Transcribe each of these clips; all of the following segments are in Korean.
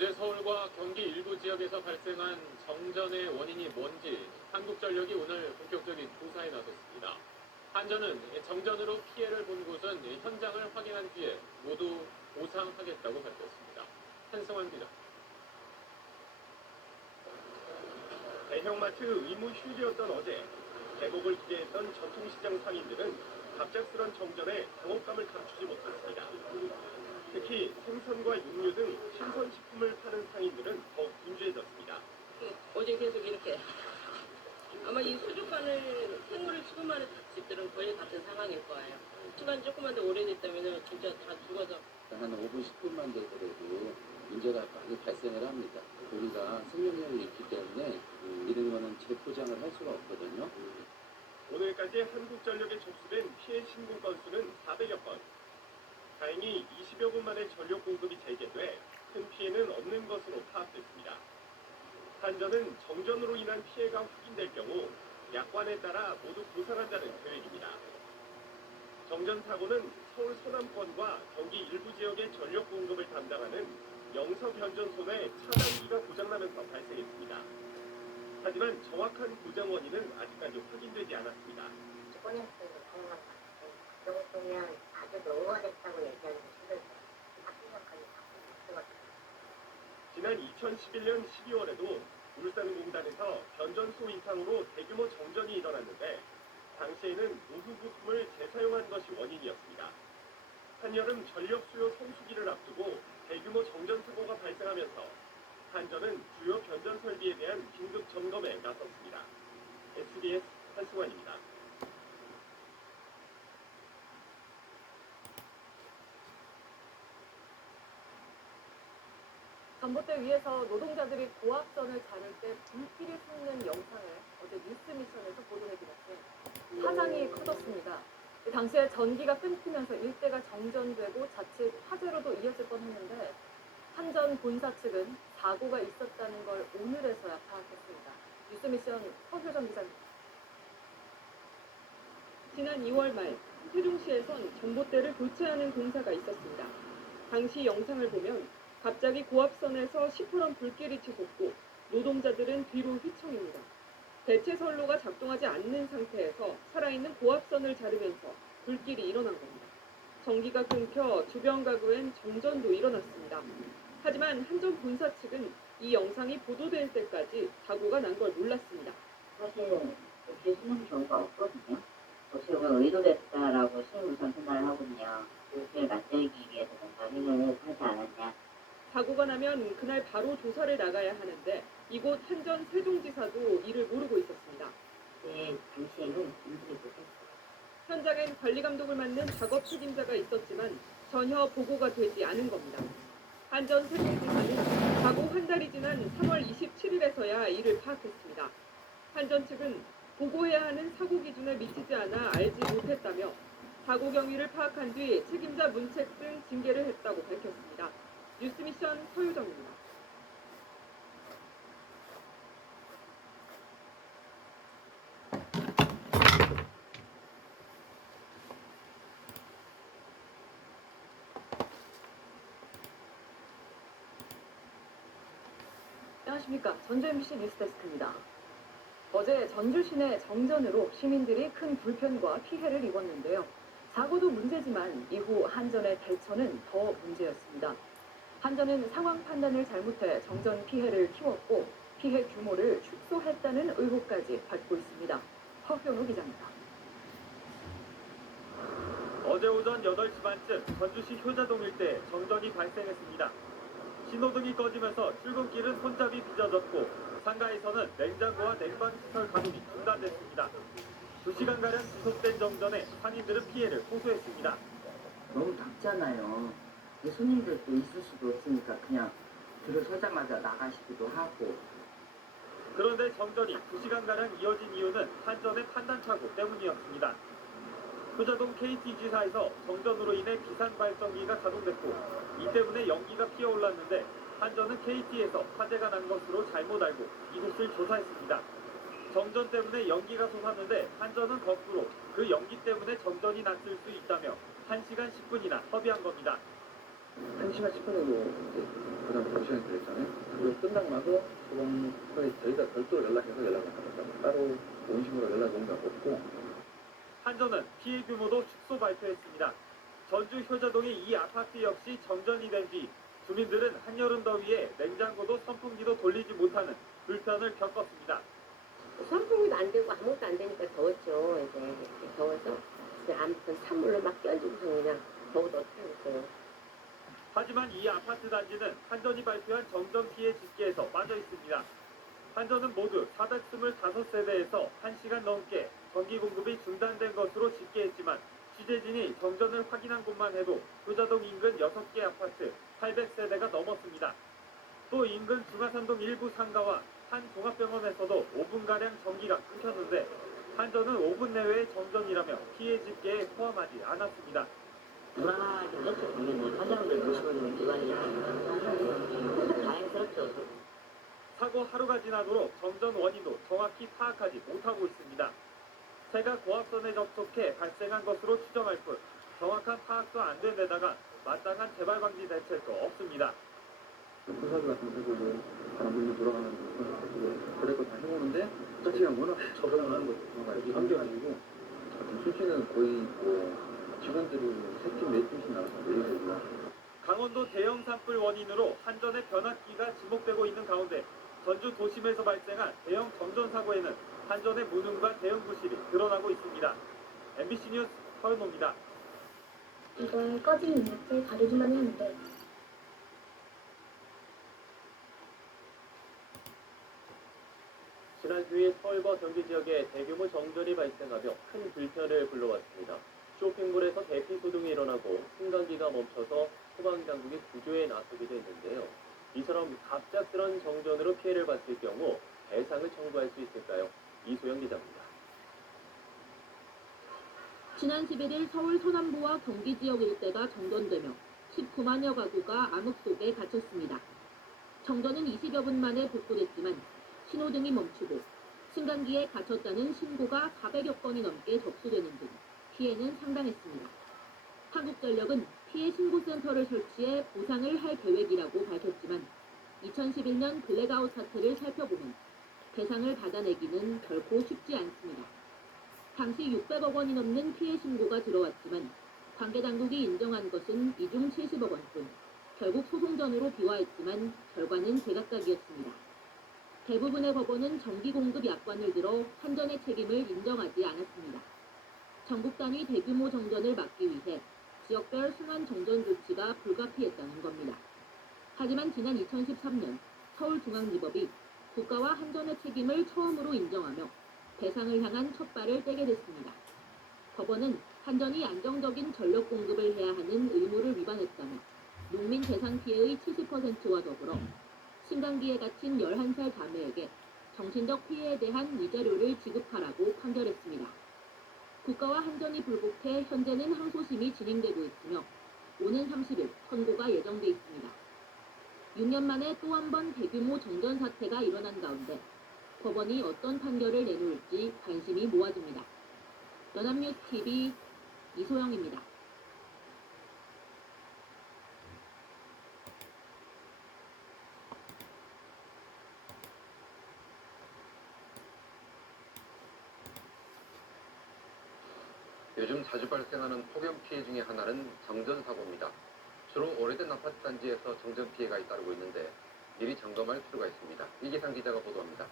어제 서울과 경기 일부 지역에서 발생한 정전의 원인이 뭔지 한국전력이 오늘 본격적인 조사에 나섰습니다. 한전은 정전으로 피해를 본 곳은 현장을 확인한 뒤에 모두 보상하겠다고 밝혔습니다. 한승환 기자. 대형마트 의무 휴일이었던 어제 개복을 기대했던 전통시장 상인들은 갑작스런 정전에 당혹감을 감추지 못했습니다. 특히 생선과 육류 등 신선식품을 파는 상인들은 더욱 분주해졌습니다. 어제 계속 이렇게 아마 이 수족관을 생물을 취급하는 집들은 거의 같은 상황일 거예요. 시간 조금만 더 오래됐다면 진짜 다 죽어서 한 5분, 10분만 되더라도 문제가 많이 발생을 합니다. 우리가 생명력이 있기 때문에 이런 거는 재포장을 할 수가 없거든요. 오늘까지 한국전력에 접수된 피해 신고 건수는 400여 건. 다행히 20여 분 만에 전력 공급이 재개돼 큰 피해는 없는 것으로 파악됐습니다. 한전은 정전으로 인한 피해가 확인될 경우 약관에 따라 모두 보상한다는 계획입니다. 정전 사고는 서울 서남권과 경기 일부 지역의 전력 공급을 담당하는 영서변전소 내 차단기가 고장나면서 발생했습니다. 하지만 정확한 고장 원인은 아직까지 확인되지 않았습니다. 꺼냈어요. 정말 그 정도면 아주 노후화됐다고 얘기하는 게 힘들어요. 학생역까지 다 지난 2011년 12월에도 울산공단에서 변전소 이상으로 대규모 정전이 일어났는데 당시에는 노후 부품을 재사용한 것이 원인이었습니다. 한여름 전력 수요 성수기를 앞두고 대규모 정전 사고가 발생하면서 한전은 주요 변전 설비에 대한 긴급 점검에 나섰습니다. SBS 한승환입니다. 전봇대 위에서 노동자들이 고압선을 자를 때 불길이 솟는 영상을 어제 뉴스미션에서 보도해드렸고 파장이 커졌습니다. 당시에 전기가 끊기면서 일대가 정전되고 자칫 화재로도 이어질 뻔했는데 한전 본사 측은 사고가 있었다는 걸 오늘에서야 파악했습니다. 뉴스미션 허효정 기자입니다. 지난 2월 말 세종시에선 전봇대를 교체하는 공사가 있었습니다. 당시 영상을 보면 갑자기 고압선에서 시퍼런 불길이 치솟고 노동자들은 뒤로 휘청입니다. 대체 선로가 작동하지 않는 상태에서 살아있는 고압선을 자르면서 불길이 일어난 겁니다. 전기가 끊겨 주변 가구엔 정전도 일어났습니다. 하지만 한전 본사 측은 이 영상이 보도될 때까지 사고가 난 걸 몰랐습니다. 사실 그렇게 쓰는 경우가 없거든요. 어떻게 의도됐다라고 신우선 생각을 하거든요. 그렇게 만들기 위해서 뭔가 힘을 하지 않았냐. 사고가 나면 그날 바로 조사를 나가야 하는데 이곳 한전 세종지사도 이를 모르고 있었습니다. 네, 당시에는 인지를 못했어요. 현장엔 관리감독을 맡는 작업 책임자가 있었지만 전혀 보고가 되지 않은 겁니다. 한전 세종지사는 사고 한 달이 지난 3월 27일에서야 이를 파악했습니다. 한전 측은 보고해야 하는 사고 기준에 미치지 않아 알지 못했다며 사고 경위를 파악한 뒤 책임자 문책 등 징계를 했다고 밝혔습니다. 뉴스미션 서유정입니다. 안녕하십니까. 전주 MBC 뉴스데스크입니다. 어제 전주 시내 정전으로 시민들이 큰 불편과 피해를 입었는데요. 사고도 문제지만 이후 한전의 대처는 더 문제였습니다. 한전은 상황 판단을 잘못해 정전 피해를 키웠고 피해 규모를 축소했다는 의혹까지 받고 있습니다. 허현우 기자입니다. 어제 오전 8시 반쯤 전주시 효자동 일대 정전이 발생했습니다. 신호등이 꺼지면서 출근길은 손잡이 빚어졌고 상가에서는 냉장고와 냉방시설 가동이 중단됐습니다. 2시간가량 지속된 정전에 상인들은 피해를 호소했습니다. 너무 덥잖아요. 손님들도 있을 수도 없으니까 그냥 들어서자마자 나가시기도 하고. 그런데 정전이 2시간가량 이어진 이유는 한전의 판단착오 때문이었습니다. 효자동 KT지사에서 정전으로 인해 비상 발전기가 가동됐고 이 때문에 연기가 피어올랐는데 한전은 KT에서 화재가 난 것으로 잘못 알고 이곳을 조사했습니다. 정전 때문에 연기가 솟았는데 한전은 거꾸로 그 연기 때문에 정전이 났을 수 있다며 1시간 10분이나 허비한 겁니다. 1시간 10분 정도 이제 그다음 2시간 걸렸잖아요. 그거 끝나고 나서 소방서에 저희가 별도로 연락해서 연락을 받았다고 따로 원심으로 연락이 온 건 없고 한전은 피해 규모도 축소 발표했습니다. 전주 효자동의 이 아파트 역시 정전이 된 뒤 주민들은 한여름 더위에 냉장고도 선풍기도 돌리지 못하는 불편을 겪었습니다. 선풍기도 안 되고 아무것도 안 되니까 더웠죠. 이제 이렇게 더워서 그냥 아무튼 찬물로 막 껴주고서 그냥 더워도 어떻게 하겠어요. 하지만 이 아파트 단지는 한전이 발표한 정전 피해 집계에서 빠져 있습니다. 한전은 모두 425세대에서 1시간 넘게 전기 공급이 중단된 것으로 집계했지만 취재진이 정전을 확인한 곳만 해도 효자동 인근 6개 아파트 800세대가 넘었습니다. 또 인근 중화산동 일부 상가와 한 종합병원에서도 5분가량 전기가 끊겼는데 한전은 5분 내외의 정전이라며 피해 집계에 포함하지 않았습니다. 불안하게 했죠. 당연히 환자분들 모시고는 불안이 다행스럽죠. 사고 하루가 지나도록 정전 원인도 정확히 파악하지 못하고 있습니다. 새가 고압선에 접촉해 발생한 것으로 추정할 뿐 정확한 파악도 안 된 데다가 마땅한 재발 방지 대책도 없습니다. 부사기 같은 거 해보고 바람 불면 돌아가는 거 해보고 그래도 다 해보는데 자체가 워낙 적응을 하는 거죠. 정말 한겨가지고 수치는 거의 뭐 직원들이 3팀, 4팀씩 나와서 매일매일 강원도 대형 산불 원인으로 한전의 변압기가 지목되고 있는 가운데 전주 도심에서 발생한 대형 정전 사고에는 한전의 무능과 대응 부실이 드러나고 있습니다. MBC 뉴스 허은호입니다. 이걸 꺼진 이유를 가리기만 했는데 지난 주일 서울과 경기 지역에 대규모 정전이 발생하며 큰 불편을 불러왔습니다. 쇼핑몰에서 대피 소동이 일어나고 승강기가 멈춰서 소방당국이 구조에 나서기도 했는데요. 이처럼 갑작스런 정전으로 피해를 봤을 경우 배상을 청구할 수 있을까요? 이소영 기자입니다. 지난 11일 서울 서남부와 경기 지역 일대가 정전되며 19만여 가구가 암흑 속에 갇혔습니다. 정전은 20여 분 만에 복구됐지만 신호등이 멈추고 승강기에 갇혔다는 신고가 400여 건이 넘게 접수되는 등 피해는 상당했습니다. 한국전력은 피해 신고센터를 설치해 보상을 할 계획이라고 밝혔지만 2011년 블랙아웃 사태를 살펴보면 배상을 받아내기는 결코 쉽지 않습니다. 당시 600억 원이 넘는 피해 신고가 들어왔지만 관계당국이 인정한 것은 이 중 70억 원뿐 결국 소송전으로 비화했지만 결과는 제각각이었습니다. 대부분의 법원은 전기 공급 약관을 들어 한전의 책임을 인정하지 않았습니다. 전국 단위 대규모 정전을 막기 위해 지역별 순환 정전 조치가 불가피했다는 겁니다. 하지만 지난 2013년 서울중앙지법이 국가와 한전의 책임을 처음으로 인정하며 배상을 향한 첫 발을 떼게 됐습니다. 법원은 한전이 안정적인 전력 공급을 해야 하는 의무를 위반했다며 농민 재산 피해의 70%와 더불어 승강기에 갇힌 11살 자매에게 정신적 피해에 대한 위자료를 지급하라고 판결했습니다. 국가와 한전이 불복해 현재는 항소심이 진행되고 있으며 오는 30일 선고가 예정돼 있습니다. 6년 만에 또 한 번 대규모 정전 사태가 일어난 가운데 법원이 어떤 판결을 내놓을지 관심이 모아집니다. 연합뉴스 TV 이소영입니다. 요즘 자주 발생하는 폭염 피해 중에 하나는 정전 사고입니다. 주로 오래된 아파트 단지에서 정전 피해가 잇따르고 있는데 미리 점검할 필요가 있습니다. 이기상 기자가 보도합니다.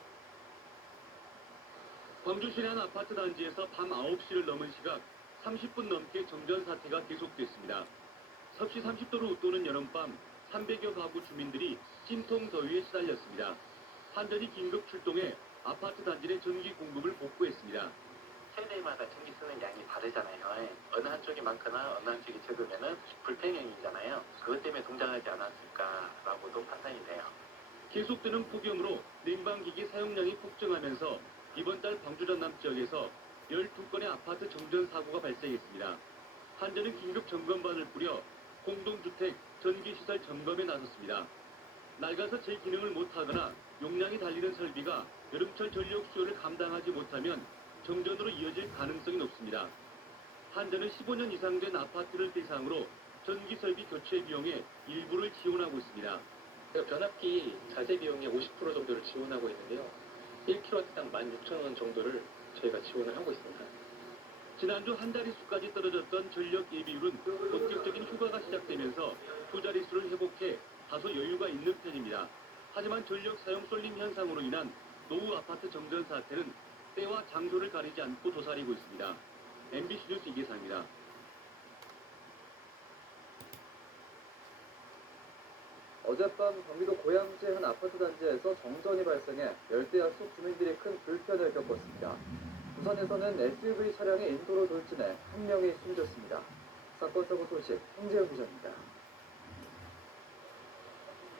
광주시의 한 아파트 단지에서 밤 9시를 넘은 시각 30분 넘게 정전 사태가 계속됐습니다. 섭씨 30도로 웃도는 여름밤 300여 가구 주민들이 찜통 더위에 시달렸습니다. 한전이 긴급 출동해 아파트 단지 내 전기 공급을 복구했습니다. 세대마다 전기 쓰는 양이 다르잖아요. 어느 한쪽이 많거나 어느 한쪽이 적으면은 불평형이잖아요. 그것 때문에 동작하지 않았을까라고도 판단이 돼요. 계속되는 폭염으로 냉방기기 사용량이 폭증하면서 이번 달 광주 전남 지역에서 12건의 아파트 정전 사고가 발생했습니다. 한전은 긴급 점검반을 꾸려 공동주택 전기시설 점검에 나섰습니다. 낡아서 제 기능을 못하거나 용량이 달리는 설비가 여름철 전력 수요를 감당하지 못하면 정전으로 이어질 가능성이 높습니다. 한전은 15년 이상 된 아파트를 대상으로 전기 설비 교체 비용의 일부를 지원하고 있습니다. 변압기 자재 비용의 50% 정도를 지원하고 있는데요. 1kW당 16,000원 정도를 저희가 지원을 하고 있습니다. 지난주 한 자릿수까지 떨어졌던 전력 예비율은 본격적인 휴가가 시작되면서 두 자릿수를 회복해 다소 여유가 있는 편입니다. 하지만 전력 사용 쏠림 현상으로 인한 노후 아파트 정전 사태는 때와 장소를 가리지 않고 도사리고 있습니다. MBC 뉴스 이계상입니다. 어젯밤 경기도 고양시의 한 아파트 단지에서 정전이 발생해 열대야 속 주민들이 큰 불편을 겪었습니다. 부산에서는 SUV 차량이 인도로 돌진해 한 명이 숨졌습니다. 사건 사고 소식 홍재영 기자입니다.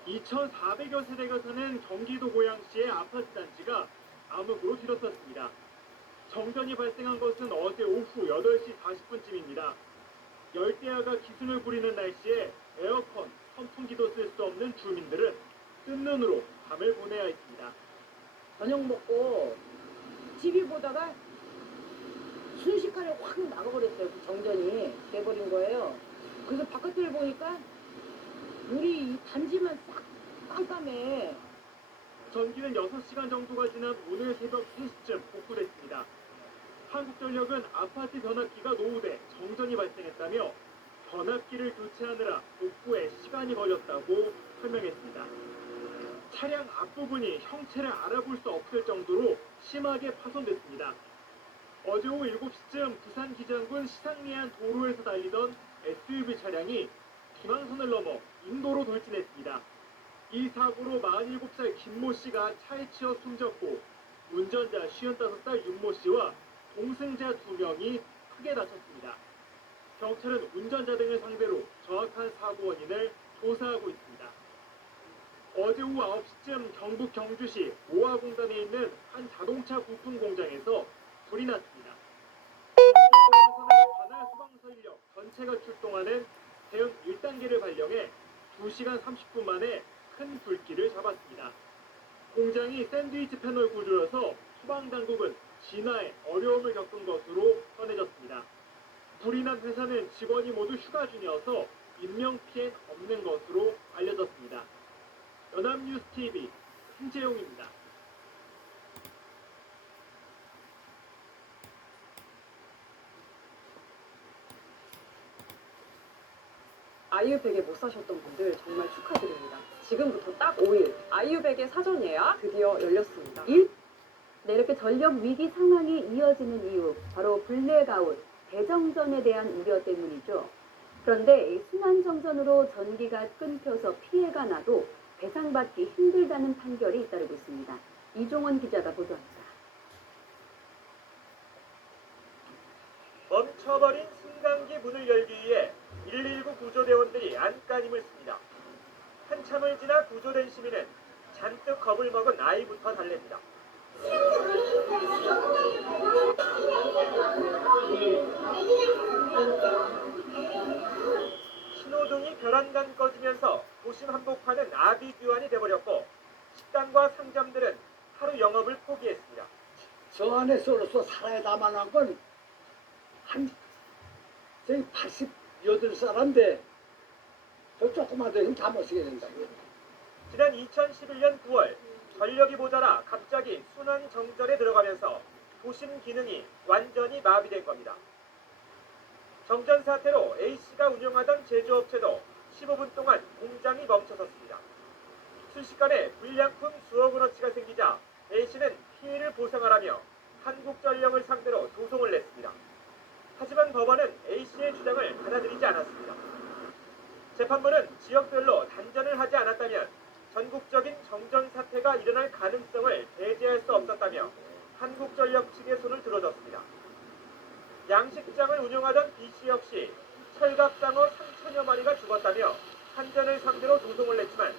2,400여 세대가 사는 경기도 고양시의 아파트 단지가 암흑으로 뒤덮였습니다. 정전이 발생한 것은 어제 오후 8시 40분쯤입니다. 열대야가 기승을 부리는 날씨에 에어컨, 선풍기도 쓸 수 없는 주민들은 뜬 눈으로 밤을 보내야 했습니다. 저녁 먹고 TV 보다가 순식간에 확 나가버렸어요. 그 정전이 돼버린 거예요. 그래서 바깥을 보니까 우리 이 단지만 싹 깜깜해. 전기는 6시간 정도가 지난 오늘 새벽 3시쯤 복구됐습니다. 한국전력은 아파트 변압기가 노후돼 정전이 발생했다며 변압기를 교체하느라 복구에 시간이 걸렸다고 설명했습니다. 차량 앞부분이 형체를 알아볼 수 없을 정도로 심하게 파손됐습니다. 어제 오후 7시쯤 부산 기장군 시상리안 도로에서 달리던 SUV 차량이 중앙선을 넘어 인도로 돌진했습니다. 이 사고로 47살 김모 씨가 차에 치여 숨졌고 운전자 55살 윤모 씨와 동승자 2명이 크게 다쳤습니다. 경찰은 운전자 등을 상대로 정확한 사고 원인을 조사하고 있습니다. 어제 오후 9시쯤 경북 경주시 모아공단에 있는 한 자동차 부품 공장에서 불이 났습니다. 경찰서는 관할 소방서 인력 전체가 출동하는 대응 1단계를 발령해 2시간 30분 만에 큰 불길을 잡았습니다. 공장이 샌드위치 패널 구조여서 소방당국은 진화에 어려움을 겪은 것으로 전해졌습니다. 불이 난 회사는 직원이 모두 휴가 중이어서 인명피해는 없는 것으로 알려졌습니다. 연합뉴스TV 신재용입니다. 아이유백에 못 사셨던 분들 정말 축하드립니다. 지금부터 딱 5일 아이유백의 사전 예약 드디어 열렸습니다. 네, 이렇게 전력 위기 상황이 이어지는 이유 바로 블랙아웃, 대정전에 대한 우려 때문이죠. 그런데 이 순환정전으로 전기가 끊겨서 피해가 나도 배상받기 힘들다는 판결이 잇따르고 있습니다. 이종원 기자가 보도합니다. 멈춰버린 승강기 문을 열기 위해 119 구조대원들이 안간힘을 씁니다. 한참을 지나 구조된 시민은 잔뜩 겁을 먹은 아이부터 달랩니다. 신호등이 별안간 꺼지면서 도심 한복판은 아비규환이 돼버렸고 식당과 상점들은 하루 영업을 포기했습니다. 저 안에서로서 살아야 다만한 건 저희 88살인데 저 조그만 데는 다 못 쓰게 된다. 지난 2011년 9월 전력이 모자라 갑자기 순환 정전에 들어가면서 도심 기능이 완전히 마비된 겁니다. 정전 사태로 A씨가 운영하던 제조업체도 15분 동안 공장이 멈춰섰습니다. 순식간에 불량품 수억 원어치가 생기자 A씨는 피해를 보상하라며 한국전력을 상대로 소송을 냈습니다. 하지만 법원은 A씨의 주장을 받아들이지 않았습니다. 재판부는 지역별로 단전을 하지 않았다면 전국적인 정전 사태가 일어날 가능성을 배제할 수 없었다며 한국전력 측의 손을 들어줬습니다. 양식장을 운영하던 B씨 역시 철갑상어 3천여 마리가 죽었다며 한전을 상대로 소송을 냈지만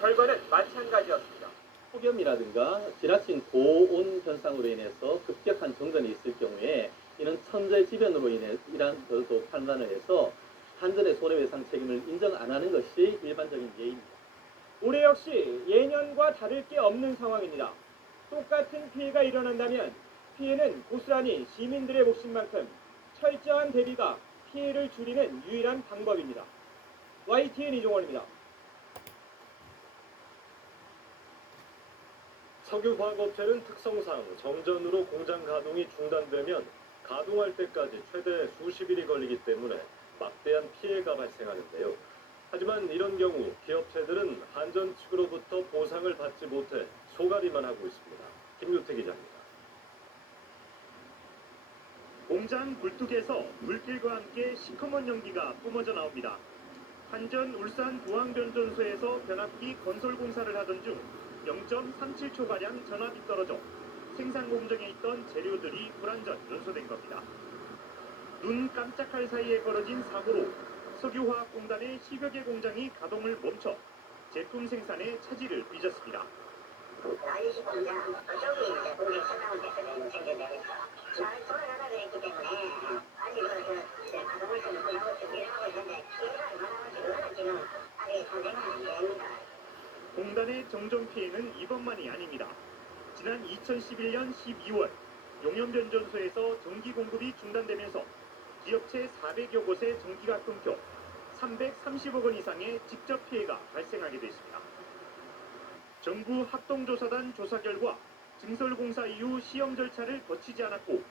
결과는 마찬가지였습니다. 폭염이라든가 지나친 고온 현상으로 인해서 급격한 정전이 있을 경우에 이는 천재지변으로 인한 것으로 판단을 해서 한전의 손해배상 책임을 인정 안 하는 것이 일반적인 예입니다. 올해 역시 예년과 다를 게 없는 상황입니다. 똑같은 피해가 일어난다면 피해는 고스란히 시민들의 몫인 만큼 철저한 대비가 피해를 줄이는 유일한 방법입니다. YTN 이종원입니다. 석유화학업체는 특성상 정전으로 공장 가동이 중단되면 가동할 때까지 최대 수십 일이 걸리기 때문에 막대한 피해가 발생하는데요. 하지만 이런 경우 기업체들은 한전 측으로부터 보상을 받지 못해 소가리만 하고 있습니다. 김유태 기자입니다. 공장 굴뚝에서 물길과 함께 시커먼 연기가 뿜어져 나옵니다. 한전 울산 부항변전소에서 변압기 건설 공사를 하던 중 0.37초가량 전압이 떨어져 생산 공정에 있던 재료들이 불완전 연소된 겁니다. 눈 깜짝할 사이에 벌어진 사고로 석유화학공단의 10여 개 공장이 가동을 멈춰 제품 생산에 차질을 빚었습니다. IC 공장 저쪽이 이제 공장 shutdown 됐거든요. 잘 돌아가다 그랬기 때문에 아직 가동을 좀 하고 준비를 하고 있는데 피해가 얼마나 올지 그거는 지금 아직 상대가 안 됩니다. 공단의 정전 피해는 이번만이 아닙니다. 지난 2011년 12월 용연변전소에서 전기 공급이 중단되면서 기업체 400여 곳에 전기가 끊겨 330억 원 이상의 직접 피해가 발생하게 됐습니다. 정부 합동조사단 조사 결과 증설공사 이후 시험 절차를 거치지 않았고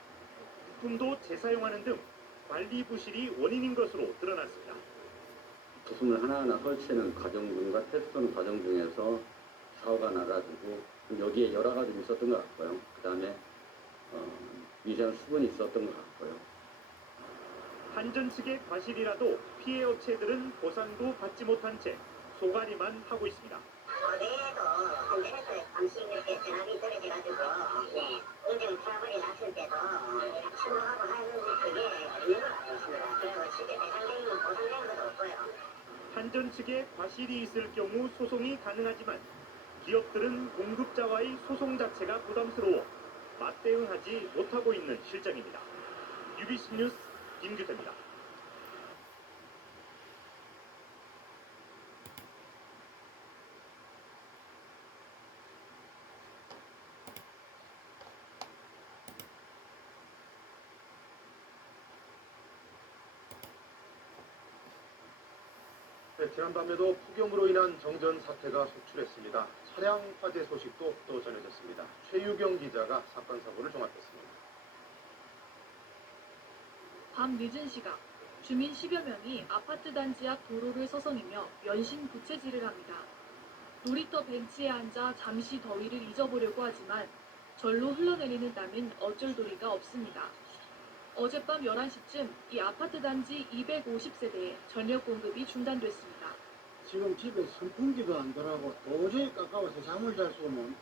부품도 재사용하는 등 관리 부실이 원인인 것으로 드러났습니다. 부품을 하나하나 설치하는 과정 중과 테스트하는 과정 중에서 사고가 나가지고 여기에 여러 가지 있었던 것 같고요. 그 다음에 미세한 수분이 있었던 것 같고요. 한전 측의 과실이라도 피해 업체들은 보상도 받지 못한 채 소가리만 하고 있습니다. 어제도 한전에서 잠시 이렇게 전압이 떨어져가지고 공정 트러블이 났을 때도 추모하고 하는 그게 있는 것 같습니다. 그리고 실제 배상된 보상된 것도 없고요. 한전 측에 과실이 있을 경우 소송이 가능하지만 기업들은 공급자와의 소송 자체가 부담스러워 맞대응하지 못하고 있는 실정입니다. UBC 뉴스 김규태입니다. 네, 지난밤에도 폭염으로 인한 정전 사태가 속출했습니다. 차량 화재 소식도 또 전해졌습니다. 최유경 기자가 사건 사고를 종합했습니다. 밤 늦은 시각 주민 10여 명이 아파트 단지 앞 도로를 서성이며 연신 부채질을 합니다. 놀이터 벤치에 앉아 잠시 더위를 잊어보려고 하지만 절로 흘러내리는 땀은 어쩔 도리가 없습니다. 어젯밤 11시쯤 이 아파트 단지 250세대에 전력 공급이 중단됐습니다. 지금 집에 선풍기도 안 들어가고 도저히 가까워서 잠을 잘 수는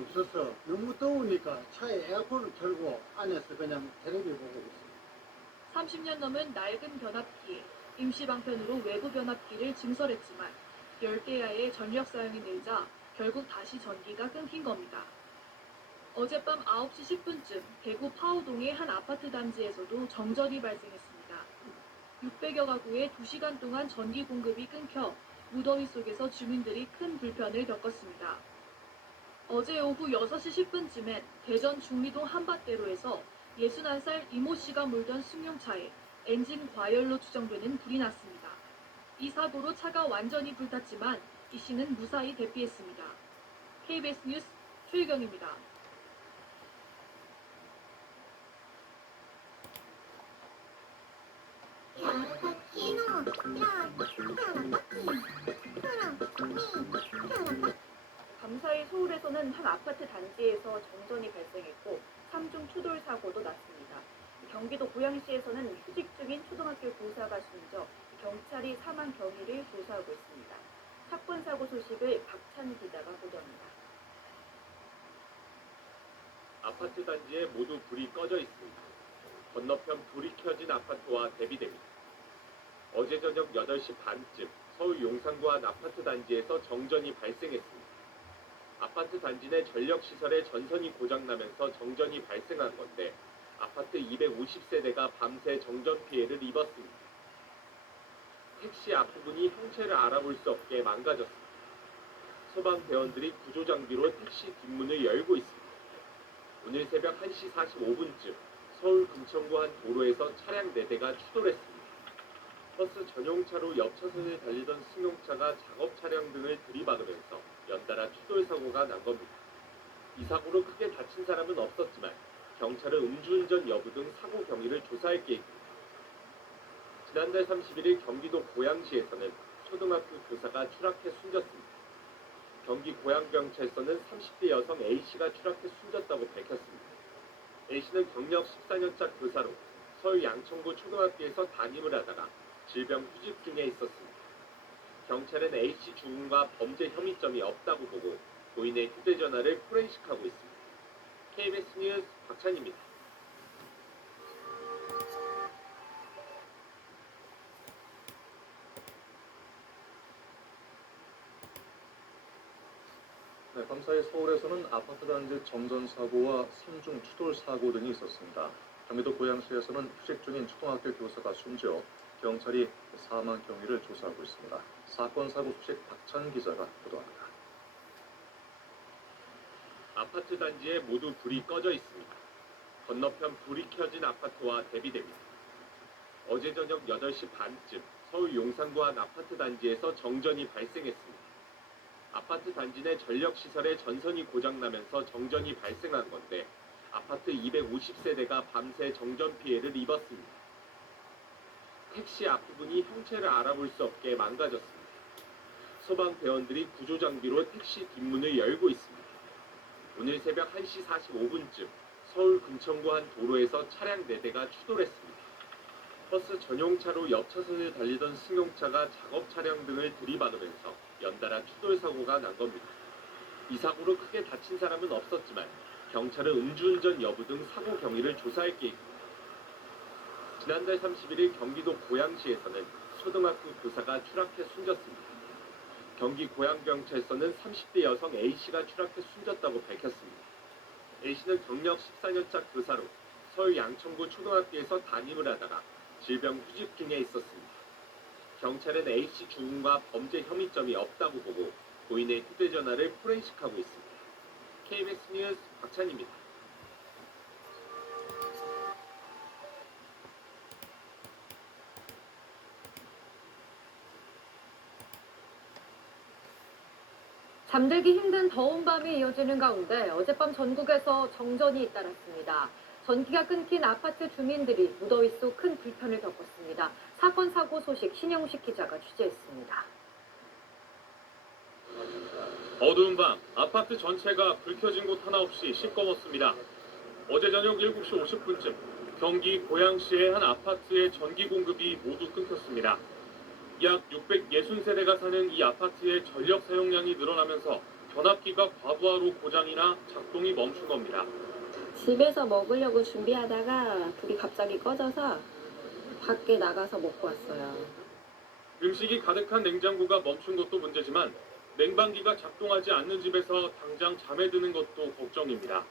없어서 너무 더우니까 차에 에어컨을 틀고 안에서 그냥 텔레비 보고 있어요. 30년 넘은 낡은 변압기에 임시 방편으로 외부 변압기를 증설했지만 10개야의 전력 사용이 늘자 결국 다시 전기가 끊긴 겁니다. 어젯밤 9시 10분쯤 대구 파우동의 한 아파트 단지에서도 정전이 발생했습니다. 600여 가구에 2시간 동안 전기 공급이 끊겨 무더위 속에서 주민들이 큰 불편을 겪었습니다. 어제 오후 6시 10분쯤엔 대전 중리동 한밭대로에서 61살 이모 씨가 몰던 승용차에 엔진 과열로 추정되는 불이 났습니다. 이 사고로 차가 완전히 불탔지만 이 씨는 무사히 대피했습니다. KBS 뉴스 최유경입니다. 밤사이 서울에서는 한 아파트 단지에서 정전이 발생했고 3중 추돌 사고도 났습니다. 경기도 고양시에서는 휴직 중인 초등학교 교사가 숨져 경찰이 사망 경위를 조사하고 있습니다. 사건 사고 소식을 박찬 기자가 보도합니다. 아파트 단지에 모두 불이 꺼져 있습니다. 건너편 불이 켜진 아파트와 대비됩니다. 어제 저녁 8시 반쯤 서울 용산구 한 아파트 단지에서 정전이 발생했습니다. 아파트 단지 내 전력시설에 전선이 고장나면서 정전이 발생한 건데 아파트 250세대가 밤새 정전 피해를 입었습니다. 택시 앞부분이 형체를 알아볼 수 없게 망가졌습니다. 소방대원들이 구조장비로 택시 뒷문을 열고 있습니다. 오늘 새벽 1시 45분쯤 서울 금천구 한 도로에서 차량 4대가 추돌했습니다. 버스 전용차로 옆 차선을 달리던 승용차가 작업 차량 등을 들이받으면서 연달아 추돌 사고가 난 겁니다. 이 사고로 크게 다친 사람은 없었지만 경찰은 음주운전 여부 등 사고 경위를 조사할 계획입니다. 지난달 31일 경기도 고양시에서는 초등학교 교사가 추락해 숨졌습니다. 경기 고양경찰서는 30대 여성 A씨가 추락해 숨졌다고 밝혔습니다. A씨는 경력 14년차 교사로 서울 양천구 초등학교에서 담임을 하다가 질병 휴직 중에 있었습니다. 경찰은 A씨 죽음과 범죄 혐의점이 없다고 보고 고인의 휴대전화를 포렌식하고 있습니다. KBS 뉴스 박찬입니다. 네, 밤사이 서울에서는 아파트 단지 정전 사고와 삼중 추돌 사고 등이 있었습니다. 경기도 고양시에서는 휴직 중인 초등학교 교사가 숨져 경찰이 사망 경위를 조사하고 있습니다. 사건 사고 소식 박찬 기자가 보도합니다. 아파트 단지에 모두 불이 꺼져 있습니다. 건너편 불이 켜진 아파트와 대비됩니다. 어제 저녁 8시 반쯤 서울 용산구 한 아파트 단지에서 정전이 발생했습니다. 아파트 단지 내 전력시설에 전선이 고장나면서 정전이 발생한 건데 아파트 250세대가 밤새 정전 피해를 입었습니다. 택시 앞부분이 형체를 알아볼 수 없게 망가졌습니다. 소방대원들이 구조장비로 택시 뒷문을 열고 있습니다. 오늘 새벽 1시 45분쯤 서울 금천구 한 도로에서 차량 4대가 추돌했습니다. 버스 전용차로 옆 차선을 달리던 승용차가 작업 차량 등을 들이받으면서 연달아 추돌 사고가 난 겁니다. 이 사고로 크게 다친 사람은 없었지만 경찰은 음주운전 여부 등 사고 경위를 조사할 계획입니다. 지난달 31일 경기도 고양시에서는 초등학교 교사가 추락해 숨졌습니다. 경기 고양경찰서는 30대 여성 A씨가 추락해 숨졌다고 밝혔습니다. A씨는 경력 14년차 교사로 서울 양천구 초등학교에서 담임을 하다가 질병 휴직 중에 있었습니다. 경찰은 A씨 죽음과 범죄 혐의점이 없다고 보고 고인의 휴대전화를 포렌식하고 있습니다. KBS 뉴스 박찬입니다. 잠들기 힘든 더운 밤이 이어지는 가운데 어젯밤 전국에서 정전이 잇따랐습니다. 전기가 끊긴 아파트 주민들이 무더위 속 큰 불편을 겪었습니다. 사건 사고 소식 신영식 기자가 취재했습니다. 어두운 밤 아파트 전체가 불 켜진 곳 하나 없이 시꺼멓습니다. 어제 저녁 7시 50분쯤 경기 고양시의 한 아파트의 전기 공급이 모두 끊겼습니다. 약 660세대가 사는 이 아파트의 전력 사용량이 늘어나면서 변압기가 과부하로 고장이나 작동이 멈춘 겁니다. 집에서 먹으려고 준비하다가 불이 갑자기 꺼져서 밖에 나가서 먹고 왔어요. 음식이 가득한 냉장고가 멈춘 것도 문제지만 냉방기가 작동하지 않는 집에서 당장 잠에 드는 것도 걱정입니다.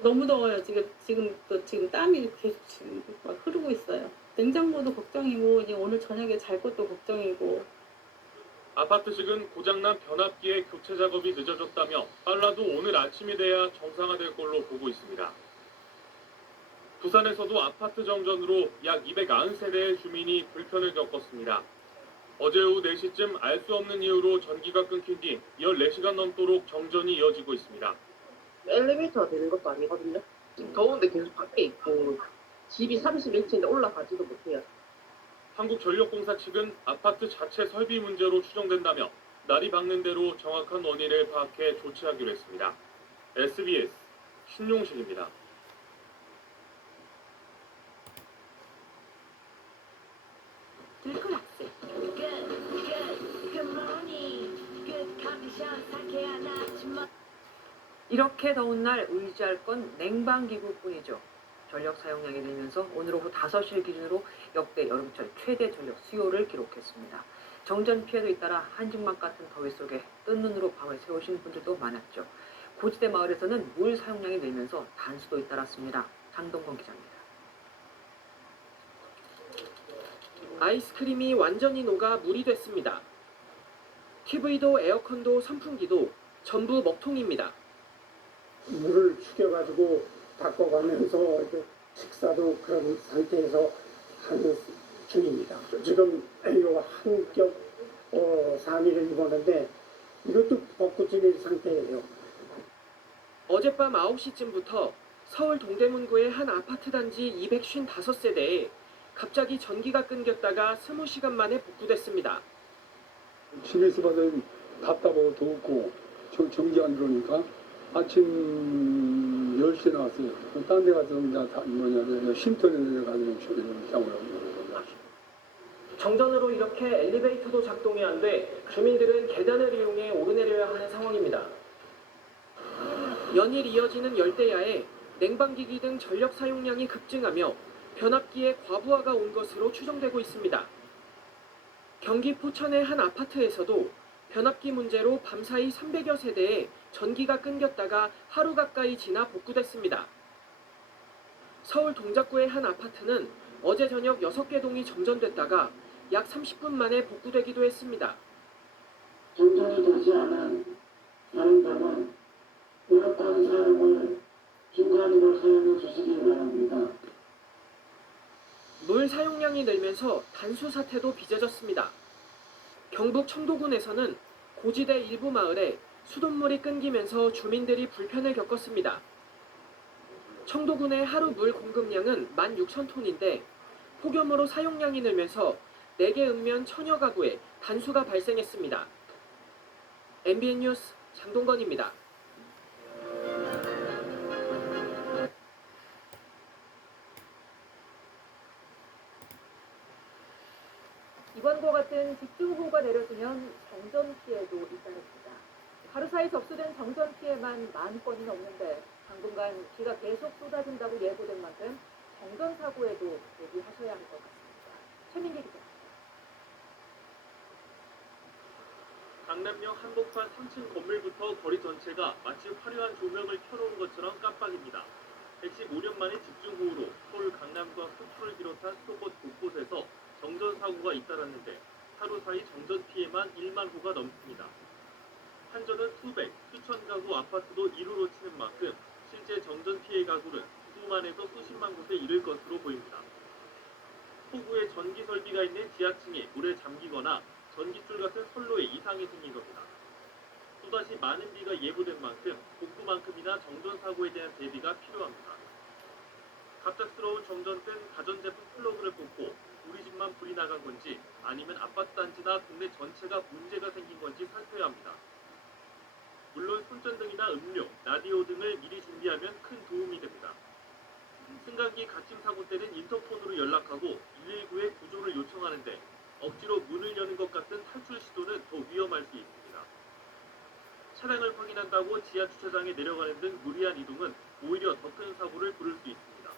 너무 더워요. 지금 땀이 계속 지금 막 흐르고 있어요. 냉장고도 걱정이고 이제 오늘 저녁에 잘 것도 걱정이고. 아파트 측은 고장난 변압기의 교체 작업이 늦어졌다며 빨라도 오늘 아침이 돼야 정상화될 걸로 보고 있습니다. 부산에서도 아파트 정전으로 약 290세대의 주민이 불편을 겪었습니다. 어제 오후 4시쯤 알 수 없는 이유로 전기가 끊긴 뒤 14시간 넘도록 정전이 이어지고 있습니다. 엘리베이터가 되는 것도 아니거든요. 지금 더운데 계속 밖에 있고 집이 31층인데 올라가지도 못해요. 한국전력공사 측은 아파트 자체 설비 문제로 추정된다며 날이 밝는 대로 정확한 원인을 파악해 조치하기로 했습니다. SBS 신용식입니다. 들크락스. 이렇게 더운 날 의지할 건 냉방기구뿐이죠. 전력 사용량이 늘면서 오늘 오후 5시 기준으로 역대 여름철 최대 전력 수요를 기록했습니다. 정전 피해도 잇따라 한증막 같은 더위 속에 뜬 눈으로 밤을 새우신 분들도 많았죠. 고지대 마을에서는 물 사용량이 늘면서 단수도 잇따랐습니다. 장동건 기자입니다. 아이스크림이 완전히 녹아 물이 됐습니다. TV도 에어컨도 선풍기도 전부 먹통입니다. 물을 죽여가지고 바꿔가면서 식사도 그런 상태에서 하는 중입니다. 지금 요 한겹 상의를 입었는데 이것도 벗고 지낼 상태예요. 어젯밤 9시쯤부터 서울 동대문구의 한 아파트 단지 255세대에 갑자기 전기가 끊겼다가 20시간 만에 복구됐습니다. 집에서 받은 답답하고 덥고 전기 안 들어오니까 아침 10시에 나왔어요. 딴 데 가서 쉼터에 내려가서 샤워를 하고. 정전으로 이렇게 엘리베이터도 작동이 안 돼 주민들은 계단을 이용해 오르내려야 하는 상황입니다. 연일 이어지는 열대야에 냉방기기 등 전력 사용량이 급증하며 변압기에 과부하가 온 것으로 추정되고 있습니다. 경기 포천의 한 아파트에서도 변압기 문제로 밤사이 300여 세대에 전기가 끊겼다가 하루 가까이 지나 복구됐습니다. 서울 동작구의 한 아파트는 어제 저녁 6개 동이 정전됐다가 약 30분 만에 복구되기도 했습니다. 정전이 되지 않은 다른 방은 에어컨 사용을 중간으로 사용해 주시기 바랍니다. 물 사용량이 늘면서 단수 사태도 빚어졌습니다. 경북 청도군에서는 고지대 일부 마을에 수돗물이 끊기면서 주민들이 불편을 겪었습니다. 청도군의 하루 물 공급량은 16,000톤인데 폭염으로 사용량이 늘면서 4개 읍면 천여 가구에 단수가 발생했습니다. MBN 뉴스 장동건입니다. 이번과 같은 집중호우가 내려지면 정전 피해도 잇따릅니다. 하루 사이 접수된 정전 피해만 10,000건이 넘는데 당분간 비가 계속 쏟아진다고 예고된 만큼 정전 사고에도 대비하셔야 할 것 같습니다. 최민기 기자. 강남역 한복판 3층 건물부터 거리 전체가 마치 화려한 조명을 켜놓은 것처럼 깜빡입니다. 115년 만의 집중호우로 서울 강남과 속초를 비롯한 수도권 곳곳에서 정전 사고가 잇따랐는데 하루 사이 정전 피해만 1만 호가 넘습니다. 한전은 수백, 수천 가구 아파트도 이루로 치는 만큼 실제 정전 피해 가구는 수만에서 수십만 곳에 이를 것으로 보입니다. 폭우에 전기 설비가 있는 지하층에 물에 잠기거나 전기줄 같은 선로에 이상이 생긴 겁니다. 또다시 많은 비가 예보된 만큼 복구만큼이나 정전 사고에 대한 대비가 필요합니다. 갑작스러운 정전 등 가전제품 플러그를 뽑고 우리 집만 불이 나간 건지 아니면 아파트 단지나 동네 전체가 문제가 생긴 건지 살펴야 합니다. 물론 손전등이나 음료, 라디오 등을 미리 준비하면 큰 도움이 됩니다. 승강기 갇힘 사고 때는 인터폰으로 연락하고 119에 구조를 요청하는데 억지로 문을 여는 것 같은 탈출 시도는 더 위험할 수 있습니다. 차량을 확인한다고 지하 주차장에 내려가는 등 무리한 이동은 오히려 더 큰 사고를 부를 수 있습니다.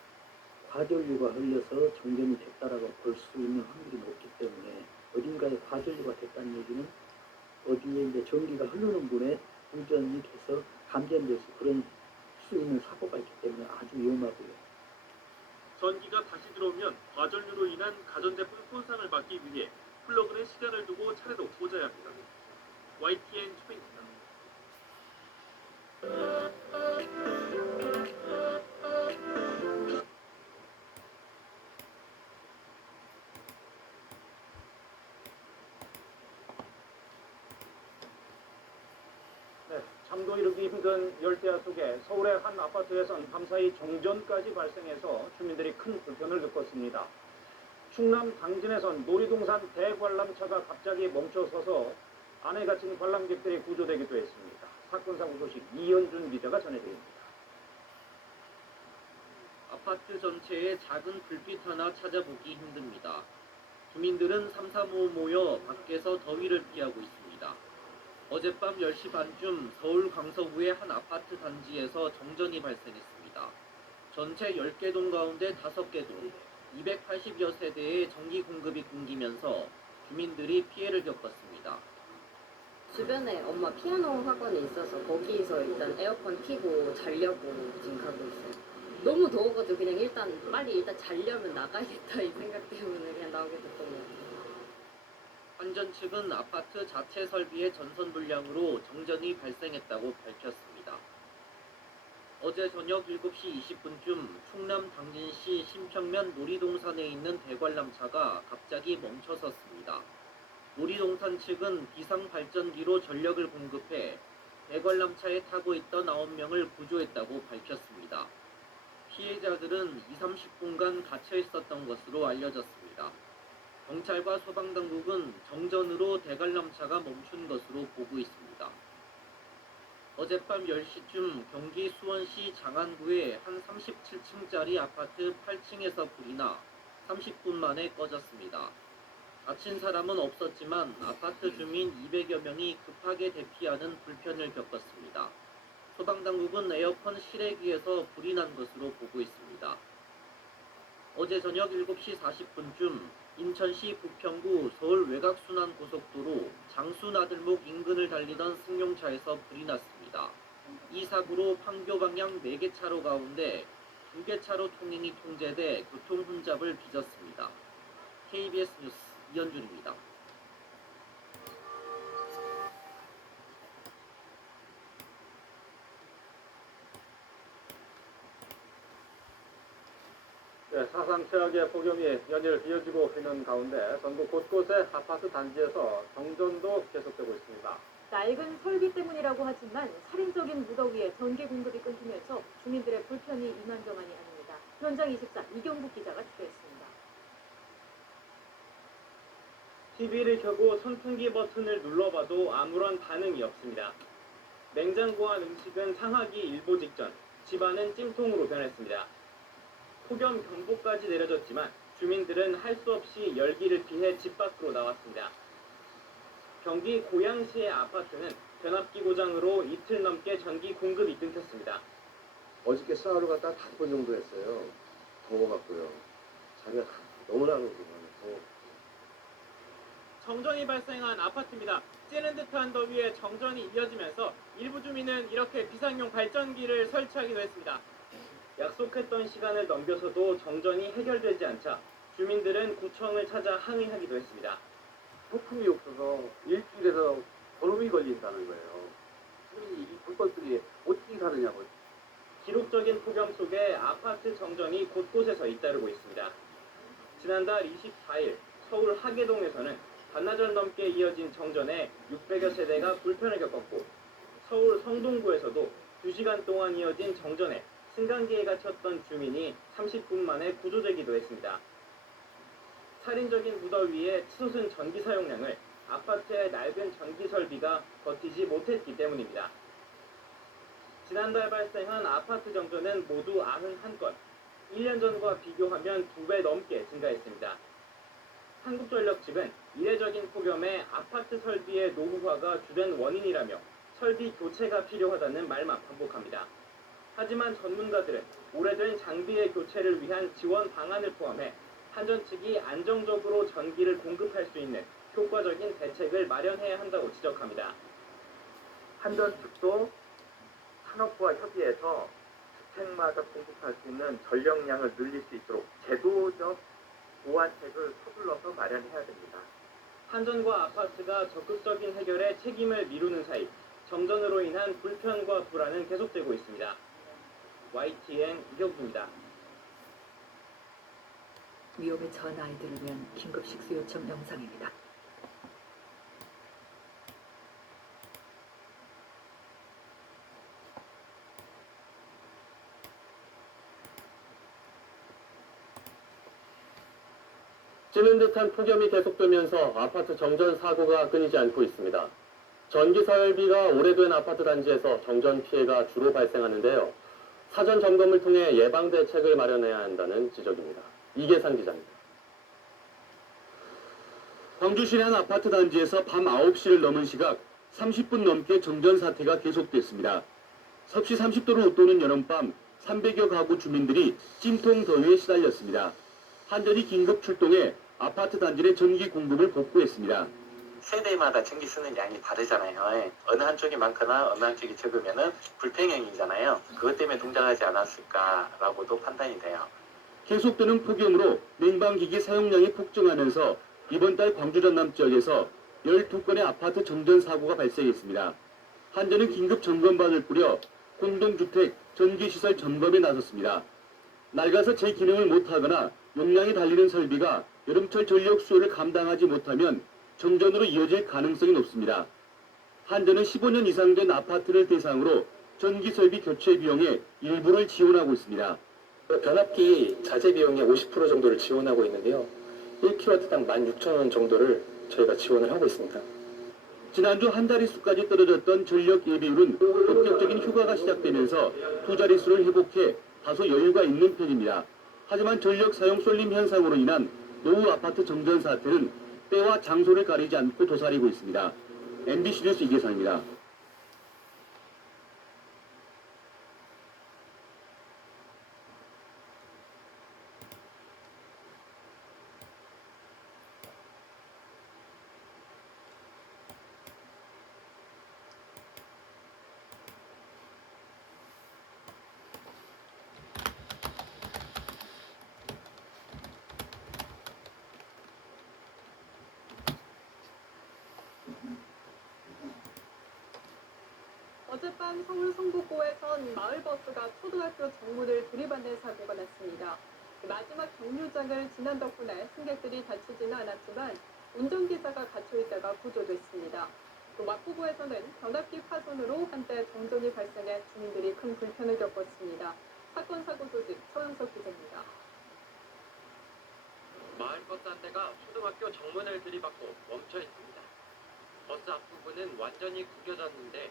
과전류가 흘려서 정전이 됐다라고 볼 수 있는 확률이 높기 때문에 어딘가에 과전류가 됐다는 얘기는 어디에 이제 전기가 흐르는 분에 운전이 돼서 감전돼서 그런 수 있는 사고가 있기 때문에 아주 위험하고요. 전기가 다시 들어오면 과전류로 인한 가전제품 손상을 막기 위해 플러그는 시간을 두고 차례로 꽂아야 합니다. YTN 초입니다. 잠도 이루기 힘든 열대야 속에 서울의 한 아파트에선 밤사이 정전까지 발생해서 주민들이 큰 불편을 겪었습니다. 충남 당진에선 놀이동산 대관람차가 갑자기 멈춰서서 안에 갇힌 관람객들이 구조되기도 했습니다. 사건 사고 소식 이현준 기자가 전해드립니다. 아파트 전체에 작은 불빛 하나 찾아보기 힘듭니다. 주민들은 삼삼오오 모여 밖에서 더위를 피하고 있습니다. 어젯밤 10시 반쯤 서울 강서구의 한 아파트 단지에서 정전이 발생했습니다. 전체 10개 동 가운데 5개 동, 280여 세대의 전기 공급이 끊기면서 주민들이 피해를 겪었습니다. 주변에 엄마 피아노 학원에 있어서 거기서 일단 에어컨 켜고 자려고 지금 가고 있어요. 너무 더워가지고 그냥 일단 자려면 나가야겠다 이 생각 때문에 그냥 나오게 됐던 것 같아요. 한전 측은 아파트 자체 설비의 전선 불량으로 정전이 발생했다고 밝혔습니다. 어제 저녁 7시 20분쯤 충남 당진시 신평면 놀이동산에 있는 대관람차가 갑자기 멈춰섰습니다. 놀이동산 측은 비상발전기로 전력을 공급해 대관람차에 타고 있던 9명을 구조했다고 밝혔습니다. 피해자들은 20-30분간 갇혀 있었던 것으로 알려졌습니다. 경찰과 소방당국은 정전으로 대관람차가 멈춘 것으로 보고 있습니다. 어젯밤 10시쯤 경기 수원시 장안구의 한 37층짜리 아파트 8층에서 불이 나 30분 만에 꺼졌습니다. 다친 사람은 없었지만 아파트 주민 200여 명이 급하게 대피하는 불편을 겪었습니다. 소방당국은 에어컨 실외기에서 불이 난 것으로 보고 있습니다. 어제 저녁 7시 40분쯤 인천시 부평구 서울 외곽순환고속도로 장수나들목 인근을 달리던 승용차에서 불이 났습니다. 이 사고로 판교 방향 4개 차로 가운데 2개 차로 통행이 통제돼 교통 혼잡을 빚었습니다. KBS 뉴스 이현준입니다. 네, 사상 최악의 폭염이 연일 이어지고 있는 가운데 전국 곳곳의 아파트 단지에서 정전도 계속되고 있습니다. 낡은 설비 때문이라고 하지만 살인적인 무더위에 전기 공급이 끊기면서 주민들의 불편이 이만저만이 아닙니다. 현장 24 이경국 기자가 취재했습니다. TV를 켜고 선풍기 버튼을 눌러봐도 아무런 반응이 없습니다. 냉장고와 음식은 상하기 일보 직전, 집안은 찜통으로 변했습니다. 폭염 경보까지 내려졌지만 주민들은 할 수 없이 열기를 피해 집 밖으로 나왔습니다. 경기 고양시의 아파트는 변압기 고장으로 이틀 넘게 전기 공급이 끊겼습니다. 어저께 샤워를 갔다가 5번 정도 했어요. 더워갖고요. 자기가 너무나 더워. 정전이 발생한 아파트입니다. 찌는 듯한 더위에 정전이 이어지면서 일부 주민은 이렇게 비상용 발전기를 설치하기도 했습니다. 약속했던 시간을 넘겨서도 정전이 해결되지 않자 주민들은 구청을 찾아 항의하기도 했습니다. 부품이 없어서 일주일에서 보름이 걸린다는 거예요. 이 불꽃들이 어떻게 사느냐고. 기록적인 폭염 속에 아파트 정전이 곳곳에서 잇따르고 있습니다. 지난달 24일 서울 하계동에서는 반나절 넘게 이어진 정전에 600여 세대가 불편을 겪었고 서울 성동구에서도 2시간 동안 이어진 정전에 승강기에 갇혔던 주민이 30분 만에 구조되기도 했습니다. 살인적인 무더위에 치솟은 전기 사용량을 아파트의 낡은 전기 설비가 버티지 못했기 때문입니다. 지난달 발생한 아파트 정전은 모두 91건, 1년 전과 비교하면 2배 넘게 증가했습니다. 한국전력 측은 이례적인 폭염에 아파트 설비의 노후화가 주된 원인이라며 설비 교체가 필요하다는 말만 반복합니다. 하지만 전문가들은 오래된 장비의 교체를 위한 지원 방안을 포함해 한전 측이 안정적으로 전기를 공급할 수 있는 효과적인 대책을 마련해야 한다고 지적합니다. 한전 측도 산업부와 협의해서 주택마다 공급할 수 있는 전력량을 늘릴 수 있도록 제도적 보완책을 서둘러서 마련해야 됩니다. 한전과 아파트가 적극적인 해결에 책임을 미루는 사이 정전으로 인한 불편과 불안은 계속되고 있습니다. YTN 이경구입니다. 위험에 처한 아이들을 위한 긴급 식수 요청 영상입니다. 찌는 듯한 폭염이 계속되면서 아파트 정전 사고가 끊이지 않고 있습니다. 전기 설비가 오래된 아파트 단지에서 정전 피해가 주로 발생하는데요. 사전 점검을 통해 예방 대책을 마련해야 한다는 지적입니다. 이계상 기자입니다. 광주시의 한 아파트 단지에서 밤 9시를 넘은 시각 30분 넘게 정전 사태가 계속됐습니다. 섭씨 30도를 웃도는 여름밤 300여 가구 주민들이 찜통 더위에 시달렸습니다. 한전이 긴급 출동해 아파트 단지 내 전기 공급을 복구했습니다. 세대마다 전기 쓰는 양이 다르잖아요. 어느 한쪽이 많거나 어느 한쪽이 적으면은 불평형이잖아요. 그것 때문에 동작하지 않았을까라고도 판단이 돼요. 계속되는 폭염으로 냉방기기 사용량이 폭증하면서 이번 달 광주 전남 지역에서 12건의 아파트 정전 사고가 발생했습니다. 한전은 긴급 점검반을 꾸려 공동주택, 전기시설 점검에 나섰습니다. 낡아서 제 기능을 못하거나 용량이 달리는 설비가 여름철 전력 수요를 감당하지 못하면 정전으로 이어질 가능성이 높습니다. 한전은 15년 이상 된 아파트를 대상으로 전기설비 교체 비용의 일부를 지원하고 있습니다. 변압기 자재 비용의 50% 정도를 지원하고 있는데요. 1kW당 16,000원 정도를 저희가 지원을 하고 있습니다. 지난주 한 자릿수까지 떨어졌던 전력 예비율은 본격적인 휴가가 시작되면서 두 자릿수를 회복해 다소 여유가 있는 편입니다. 하지만 전력 사용 쏠림 현상으로 인한 노후 아파트 정전 사태는 때와 장소를 가리지 않고 도사리고 있습니다. MBC 뉴스 이계상입니다. 어젯밤 서울 성북구에선 마을버스가 초등학교 정문을 들이받는 사고가 났습니다. 마지막 경유장을 지난 덕분에 승객들이 다치지는 않았지만 운전기사가 갇혀있다가 구조됐습니다. 또 마포구에서는 변압기 파손으로 한때 정전이 발생해 주민들이 큰 불편을 겪었습니다. 사건 사고 조직 서영석 기자입니다. 마을버스 한 대가 초등학교 정문을 들이받고 멈춰 있습니다. 버스 앞부분은 완전히 구겨졌는데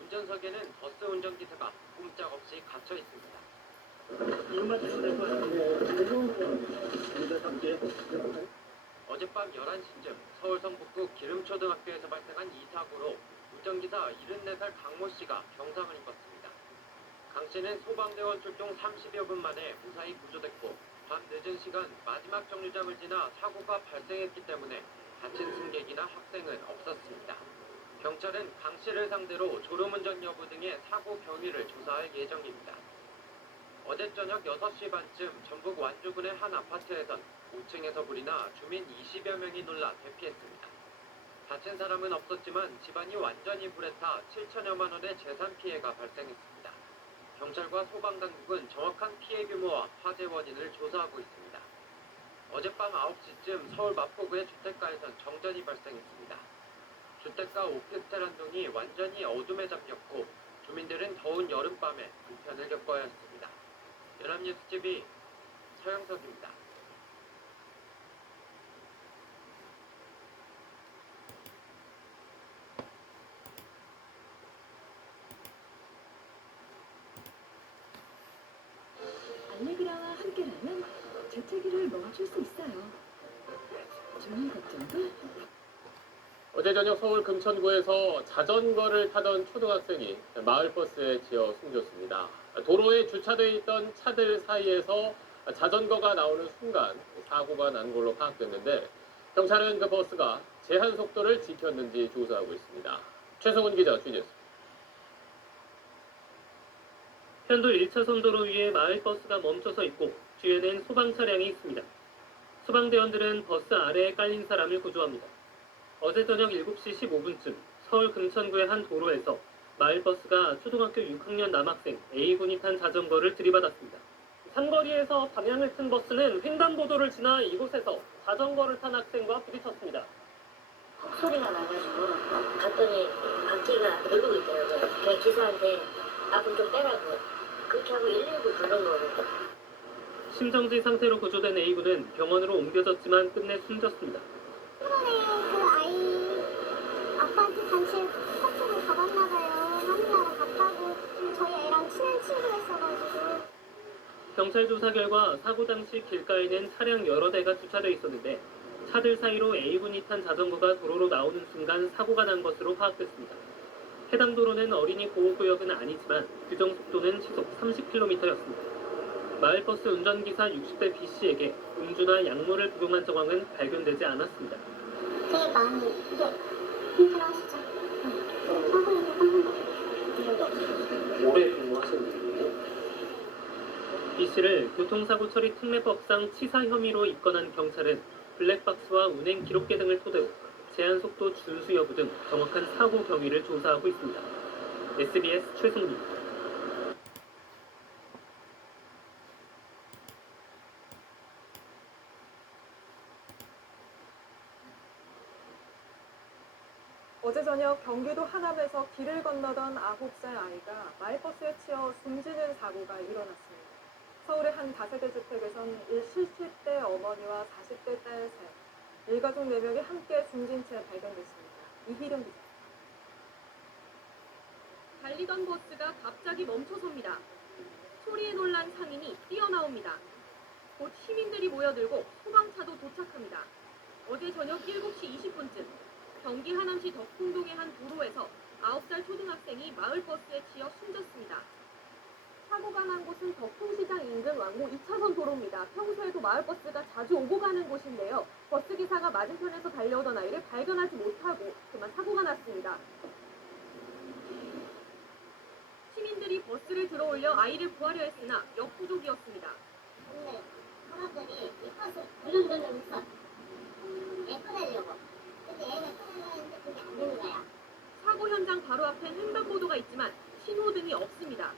운전석에는 버스 운전기사가 꼼짝없이 갇혀 있습니다. 어젯밤 11시쯤 서울 성북구 기름초등학교에서 발생한 이 사고로 운전기사 74살 강모 씨가 경상을 입었습니다. 강 씨는 소방대원 출동 30여 분 만에 무사히 구조됐고 밤 늦은 시간 마지막 정류장을 지나 사고가 발생했기 때문에 다친 승객이나 학생은 없었습니다. 경찰은 강 씨를 상대로 졸음운전 여부 등의 사고 경위를 조사할 예정입니다. 어제 저녁 6시 반쯤 전북 완주군의 한 아파트에선 5층에서 불이 나 주민 20여 명이 놀라 대피했습니다. 다친 사람은 없었지만 집안이 완전히 불에 타 7천여만 원의 재산 피해가 발생했습니다. 경찰과 소방당국은 정확한 피해 규모와 화재 원인을 조사하고 있습니다. 어젯밤 9시쯤 서울 마포구의 주택가에선 정전이 발생했습니다. 주택가 오피스텔 한 동이 완전히 어둠에 잠겼고 주민들은 더운 여름밤에 불편을 겪어야 했습니다. 연합뉴스 TV 서영석입니다. 알레그라와 함께라면 재채기를 멈출 수 있어요. 주민 걱정도 어제 저녁 서울 금천구에서 자전거를 타던 초등학생이 마을버스에 치여 숨졌습니다. 도로에 주차되어 있던 차들 사이에서 자전거가 나오는 순간 사고가 난 걸로 파악됐는데 경찰은 그 버스가 제한 속도를 지켰는지 조사하고 있습니다. 최성훈 기자 취재했습니다. 편도 1차선 도로 위에 마을버스가 멈춰서 있고 뒤에는 소방 차량이 있습니다. 소방대원들은 버스 아래에 깔린 사람을 구조합니다. 어제 저녁 7시 15분쯤 서울 금천구의 한 도로에서 마을버스가 초등학교 6학년 남학생 A군이 탄 자전거를 들이받았습니다. 삼거리에서 방향을 튼 버스는 횡단보도를 지나 이곳에서 자전거를 탄 학생과 부딪혔습니다. 소리가 나가지고 갔더니 바퀴가 돌고 있더라고요. 그냥 기사한테 앞으로 좀 빼라고 그렇게 하고 119 부른 거거든요. 심정지 상태로 구조된 A군은 병원으로 옮겨졌지만 끝내 숨졌습니다. 이번에 그 아이 아빠한테 단체 카톡을 받았나봐요. 하늘나라 갔다고. 저희 애랑 친한 친구였어가지고. 경찰 조사 결과 사고 당시 길가에는 차량 여러 대가 주차되어 있었는데 차들 사이로 A군이 탄 자전거가 도로로 나오는 순간 사고가 난 것으로 파악됐습니다. 해당 도로는 어린이 보호구역은 아니지만 규정 속도는 시속 30km였습니다. 마을버스 운전기사 60대 B씨에게 음주나 약물을 복용한 정황은 발견되지 않았습니다. 되게 많이 힘들어하시죠. 오래 근무하셨는데 B씨를 교통사고 처리 특례법상 치사 혐의로 입건한 경찰은 블랙박스와 운행 기록계 등을 토대로 제한속도 준수 여부 등 정확한 사고 경위를 조사하고 있습니다. SBS 최승민입니다. 저녁 경기도 하남에서 길을 건너던 9살 아이가 마을버스에 치여 숨지는 사고가 일어났습니다. 서울의 한 다세대 주택에선 70대 어머니와 40대 딸 셋, 일가족 4명이 함께 숨진 채 발견됐습니다. 이희령 기자. 달리던 버스가 갑자기 멈춰섭니다. 소리에 놀란 상인이 뛰어나옵니다. 곧 시민들이 모여들고 소방차도 도착합니다. 어제 저녁 7시 20분쯤 경기 하남시 덕풍동의 한 도로에서 9살 초등학생이 마을버스에 치여 숨졌습니다. 사고가 난 곳은 덕풍시장 인근 왕복 2차선 도로입니다. 평소에도 마을버스가 자주 오고 가는 곳인데요. 버스기사가 맞은편에서 달려오던 아이를 발견하지 못하고 그만 사고가 났습니다. 시민들이 버스를 들어올려 아이를 구하려 했으나 역부족이었습니다. 근데 사람들이 이 버스 불렁불렁 있어. 애 꺼내려고. 근데 애가 꺼내려고 했는데 그게 안 되는 거야. 사고 현장 바로 앞엔 횡단보도가 있지만 신호등이 없습니다.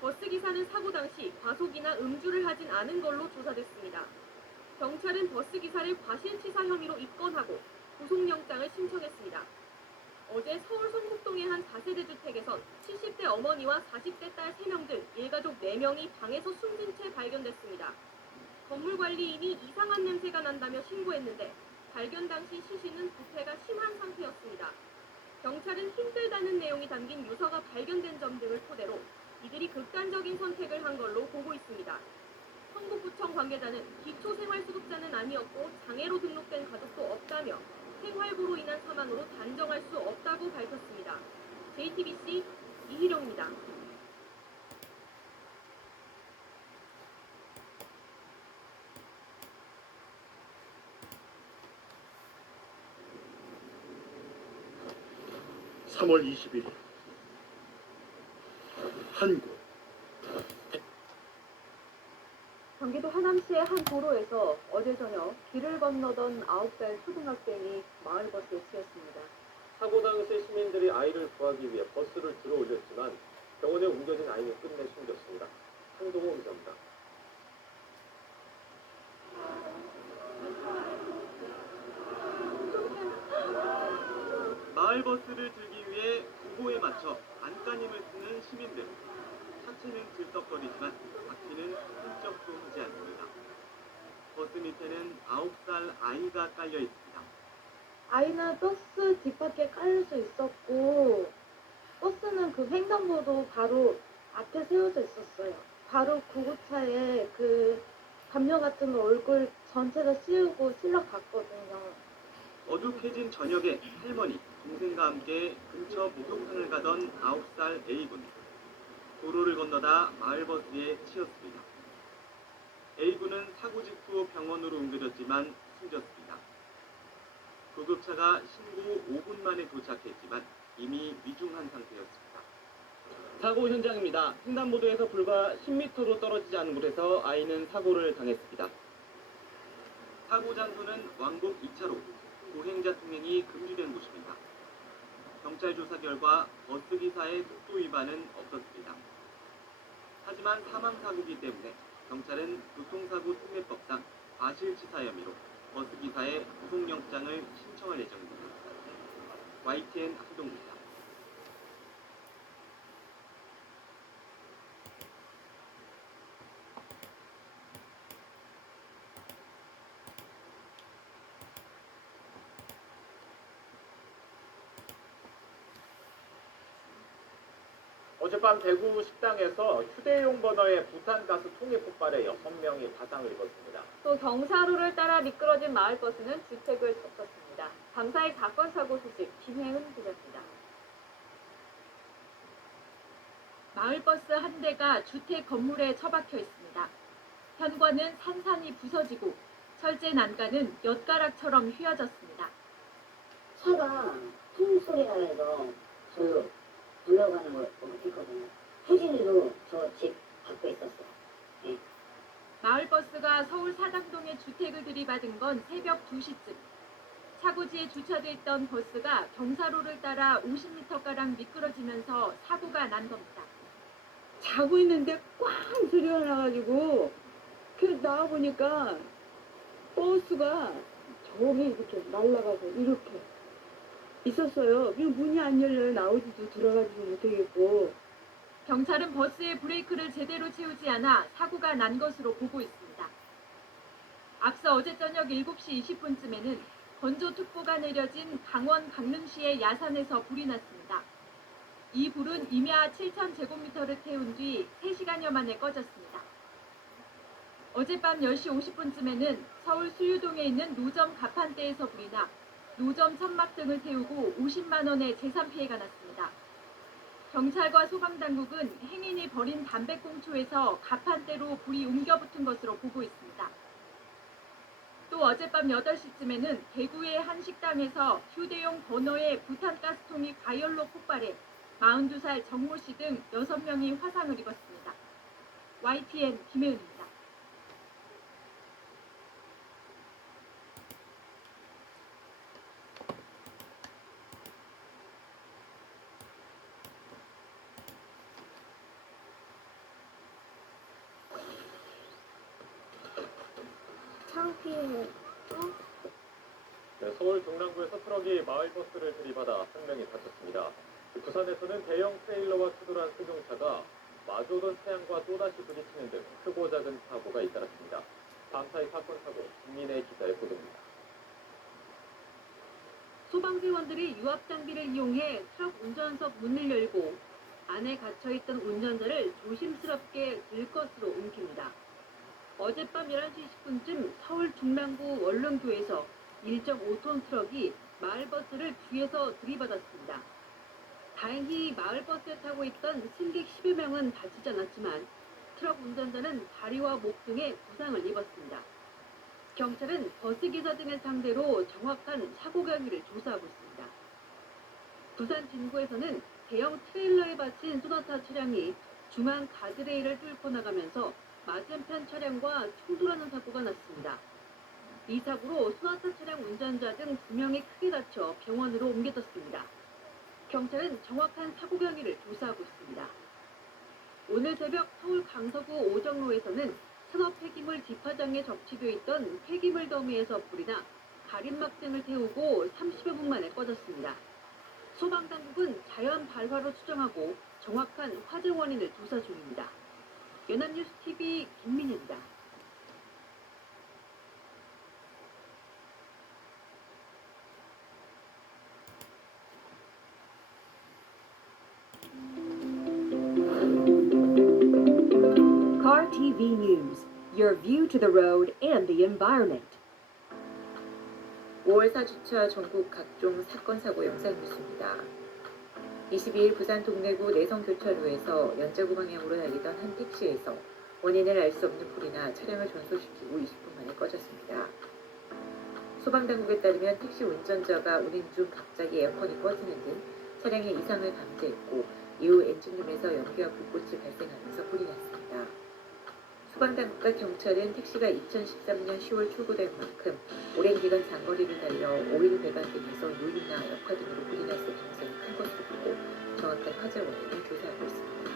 버스기사는 사고 당시 과속이나 음주를 하진 않은 걸로 조사됐습니다. 경찰은 버스기사를 과실치사 혐의로 입건하고 구속영장을 신청했습니다. 어제 서울 성북동의 한 4세대 주택에선 70대 어머니와 40대 딸 3명 등 일가족 4명이 방에서 숨진 채 발견됐습니다. 건물관리인이 이상한 냄새가 난다며 신고했는데 발견 당시 시신은 부패가 심한 상태였습니다. 경찰은 힘들다는 내용이 담긴 유서가 발견된 점 등을 토대로 이들이 극단적인 선택을 한 걸로 보고 있습니다. 성북구청 관계자는 기초생활수급자는 아니었고 장애로 등록된 가족도 없다며 생활고로 인한 사망으로 단정할 수 없다고 밝혔습니다. JTBC 이희령입니다. (3월 20일) 한국 경기도 하남시의 한 도로에서 어제 저녁 길을 건너던 9살 초등학생이 마을버스에 치였습니다. 사고 당시 시민들이 아이를 구하기 위해 버스를 들어 올렸지만 병원에 옮겨진 아이는 끝내 숨졌습니다. 한동호 기자입니다. 마을버스를 들기 위해 구호에 맞춰 안간힘을 쓰는 시민들. 차체는 들썩거리지만 바퀴는 훌쩍도 하지 않습니다. 버스 밑에는 9살 아이가 깔려 있습니다. 아이는 버스 뒷바퀴에 깔려져 있었고 버스는 그 횡단보도 바로 앞에 세워져 있었어요. 바로 구급차에 그 담요 같은 얼굴 전체가 씌우고 실려 갔거든요. 어둑해진 저녁에 할머니, 동생과 함께 근처 목욕탕을 가던 9살 A군. 도로를 건너다 마을버스에 치였습니다. A군은 사고 직후 병원으로 옮겨졌지만 숨졌습니다. 구급차가 신고 5분 만에 도착했지만 이미 위중한 상태였습니다. 사고 현장입니다. 횡단보도에서 불과 10m도 떨어지지 않은 곳에서 아이는 사고를 당했습니다. 사고 장소는 왕복 2차로 보행자 통행이 금지된 곳입니다. 경찰 조사 결과 버스기사의 속도 위반은 없었습니다. 하지만 사망사고이기 때문에 경찰은 교통사고 특례법상 과실치사 혐의로 버스기사의 구속영장을 신청할 예정입니다. YTN 한동입니다. 어젯밤 대구 식당에서 휴대용 버너에 부탄가스 통이 폭발해 6명이 가상을 입었습니다. 또 경사로를 따라 미끄러진 마을버스는 주택을 덮쳤습니다. 밤사이 사건 사고 소식 김혜은 기자입니다. 마을버스 한 대가 주택 건물에 처박혀 있습니다. 현관은 산산이 부서지고 철제 난간은 엿가락처럼 휘어졌습니다. 차가 퉁 소리가 나서 저로 불러가는 걸 느꼈거든요. 혜진이도 저 집 갖고 있었어요. 네. 마을버스가 서울 사당동의 주택을 들이받은 건 새벽 2시쯤. 차고지에 주차돼 있던 버스가 경사로를 따라 50m가량 미끄러지면서 사고가 난 겁니다. 자고 있는데 꽝 소리가 나가지고 그래서 나와보니까 버스가 저기 이렇게 날아가서 이렇게 있었어요. 그 문이 안 열려요. 나오지도 들어가지도 못하겠고. 경찰은 버스의 브레이크를 제대로 채우지 않아 사고가 난 것으로 보고 있습니다. 앞서 어제 저녁 7시 20분쯤에는 건조특보가 내려진 강원 강릉시의 야산에서 불이 났습니다. 이 불은 임야 7,000제곱미터를 태운 뒤 3시간여 만에 꺼졌습니다. 어젯밤 10시 50분쯤에는 서울 수유동에 있는 노점 가판대에서 불이 나 노점 천막 등을 태우고 50만 원의 재산 피해가 났습니다. 경찰과 소방당국은 행인이 버린 담배꽁초에서 가판대로 불이 옮겨 붙은 것으로 보고 있습니다. 또 어젯밤 8시쯤에는 대구의 한 식당에서 휴대용 버너에 부탄가스통이 가열로 폭발해 42살 정모 씨 등 6명이 화상을 입었습니다. YTN 김혜은입니다. 창피해. 네, 서울 동랑구에서 트럭이 마을버스를 들이받아 한 명이 다쳤습니다. 부산에서는 대형 트레일러와 추돌한 승용차가 마주오던 차량과 또다시 부딪히는 등 크고 작은 사고가 잇따랐습니다. 다음사이 사건 사고 김민혜 기자의 보도입니다. 소방대원들이 유압장비를 이용해 트럭 운전석 문을 열고 안에 갇혀있던 운전자를 조심스럽게 들것으로 옮깁니다. 어젯밤 11시 10분쯤 서울 중랑구 원룸교에서 1.5톤 트럭이 마을버스를 뒤에서 들이받았습니다. 다행히 마을버스에 타고 있던 승객 10여 명은 다치지 않았지만 트럭 운전자는 다리와 목 등에 부상을 입었습니다. 경찰은 버스기사 등을 상대로 정확한 사고 경위를 조사하고 있습니다. 부산 진구에서는 대형 트레일러에 받친 소나타 차량이 중앙 가드레일을 뚫고 나가면서 맞은편 차량과 충돌하는 사고가 났습니다. 이 사고로 소나타 차량 운전자 등 2명이 크게 다쳐 병원으로 옮겨졌습니다. 경찰은 정확한 사고 경위를 조사하고 있습니다. 오늘 새벽 서울 강서구 오정로에서는 산업 폐기물 집화장에 적치되어 있던 폐기물 더미에서 불이 나 가림막 등을 태우고 30여 분 만에 꺼졌습니다. 소방당국은 자연 발화로 추정하고 정확한 화재 원인을 조사 중입니다. 연합뉴스 TV 김민혜입니다. Car TV News, your view to the road and the environment. 5월 4주차 전국 각종 사건 사고 영상 뉴스입니다. 22일 부산 동래구 내성교차로에서 연제구 방향으로 달리던 한 택시에서 원인을 알 수 없는 불이 나 차량을 전소시키고 20분 만에 꺼졌습니다. 소방당국에 따르면 택시 운전자가 운행 중 갑자기 에어컨이 꺼지는 등 차량의 이상을 감지했고 이후 엔진룸에서 연기와 불꽃이 발생하면서 불이 났습니다. 소방당국과 경찰은 택시가 2013년 10월 출고된 만큼 오랜 기간 장거리를 달려 오일 배관 등에서 누유나 역화 등으로 불이 났을 가능성이 큰 것으로 보고 정확한 화재 원인을 조사하고 있습니다.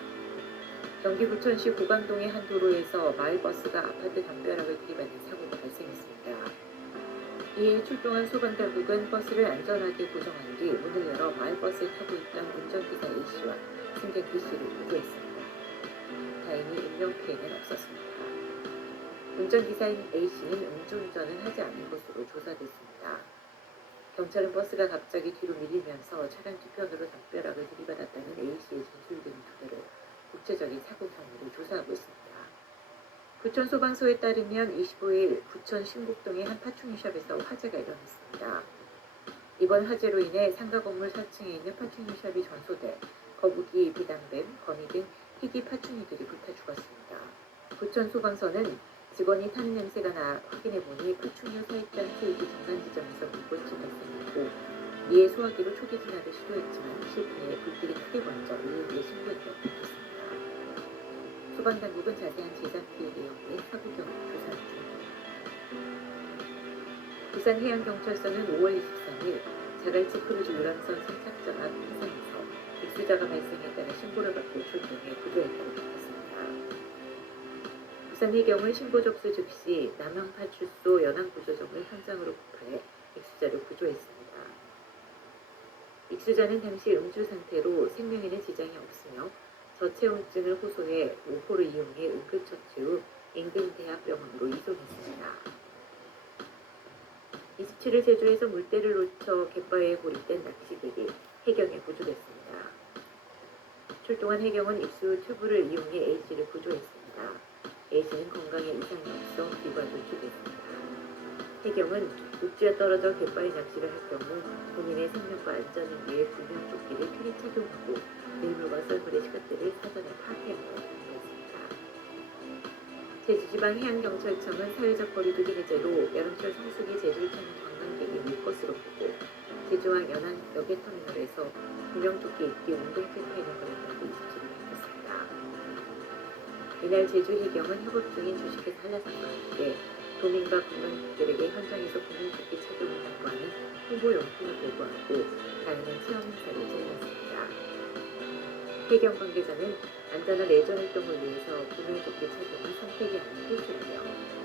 경기 부천시 고강동의 한 도로에서 마을버스가 아파트 담벼락을 들이받는 사고가 발생했습니다. 이에 출동한 소방당국은 버스를 안전하게 고정한 뒤 문을 열어 마을버스에 타고 있던 운전기사 A씨와 승객 B씨를 구조했습니다. 다행히 인명피해는 없었습니다. 운전기사인 A씨는 음주운전을 하지 않은 것으로 조사됐습니다. 경찰은 버스가 갑자기 뒤로 밀리면서 차량 뒤편으로 담벼락을 들이받았다는 A씨의 진술 등 두개로 구체적인 사고 경위를 조사하고 있습니다. 부천 소방서에 따르면 25일 부천 신곡동의 한 파충류샵에서 화재가 일어났습니다. 이번 화재로 인해 상가 건물 4층에 있는 파충류샵이 전소돼 거북이, 비단뱀, 거미 등 희귀 파충류들이 불타 죽었습니다. 부천 소방서는 직원이 타는 냄새가 나 확인해보니 파충류 사육장 트위기 중간 지점에서 불꽃이 발생했고 이에 소화기로 초기 진화를 시도했지만 실패해 불길이 크게 번져 이에 신고했다고 밝혔습니다. 소방당국은 자세한 재산 피해 내용에 사고 경위 조사 중입니다. 부산해양경찰서는 5월 23일 자갈치 크루즈 유람선 선착장 앞 해상에서 익수자가 발생했다는 신고를 받고 출동해 구조했다고 밝혔습니다. 부산해경은 신고 접수 즉시 남항파출소 연안구조정을 현장으로 급파해 익수자를 구조했습니다. 익수자는 당시 음주 상태로 생명에는 지장이 없으며 저체온증을 호소해 모포를 이용해 응급처치 후 인근 대학병원으로 이송했습니다. 27일 제주에서 물때를 놓쳐 갯바위에 고립된 낚시객이 해경에 구조됐습니다. 출동한 해경은 입수 튜브를 이용해 A씨를 구조했습니다. A씨는 건강에 이상이 없어 귀가 노출됐습니다. 해경은 육지에 떨어져 갯바위 낚시를 할 경우 본인의 생명과 안전을 위해 구명조끼를 필히 착용하고 밀물과 썰물의 시간대를 사전에 파악해야 했습니다. 제주지방해양경찰청은 사회적 거리두기 해제로 여름철 성수기 제주를 찾는 관광객이 올 것으로 보고 제주와 연안 여객터미널에서 구명조끼 입기 운동 캠페인을 벌였다고 27일 밝혔습니다. 이날 제주해경은 협업 중인 주식회사 한라산과 함께 도민과 관광객들에게 현장에서 구명조끼 착용을 당부하는 홍보용품을 배부하고 다양한 체험 행사를 진행했습니다. 해경 관계자는 안전한 레저 활동을 위해서 구명조끼 착용은 선택이 아닌 필수이며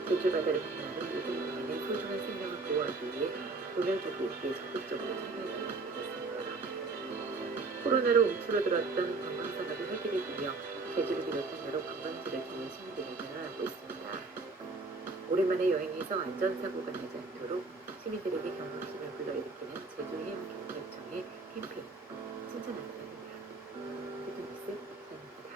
제주 바다를 방문하는 모든 국민의 소중한 생명을 보호하기 위해 구명조끼 입기에 적극적으로 참여해달라고 했습니다. 코로나로 움츠러들었던 관광산업이 활기를 띠며 제주를 비롯한 여러 관광지를 통해 시민들이 변화하고 있습니다. 오랜만에 여행에서 안전사고가 나지 않도록 시민들에게 경각심을 불러일으키는 제주해양경찰청의 캠페인 칭찬합니다. 제주뉴스 전입니다.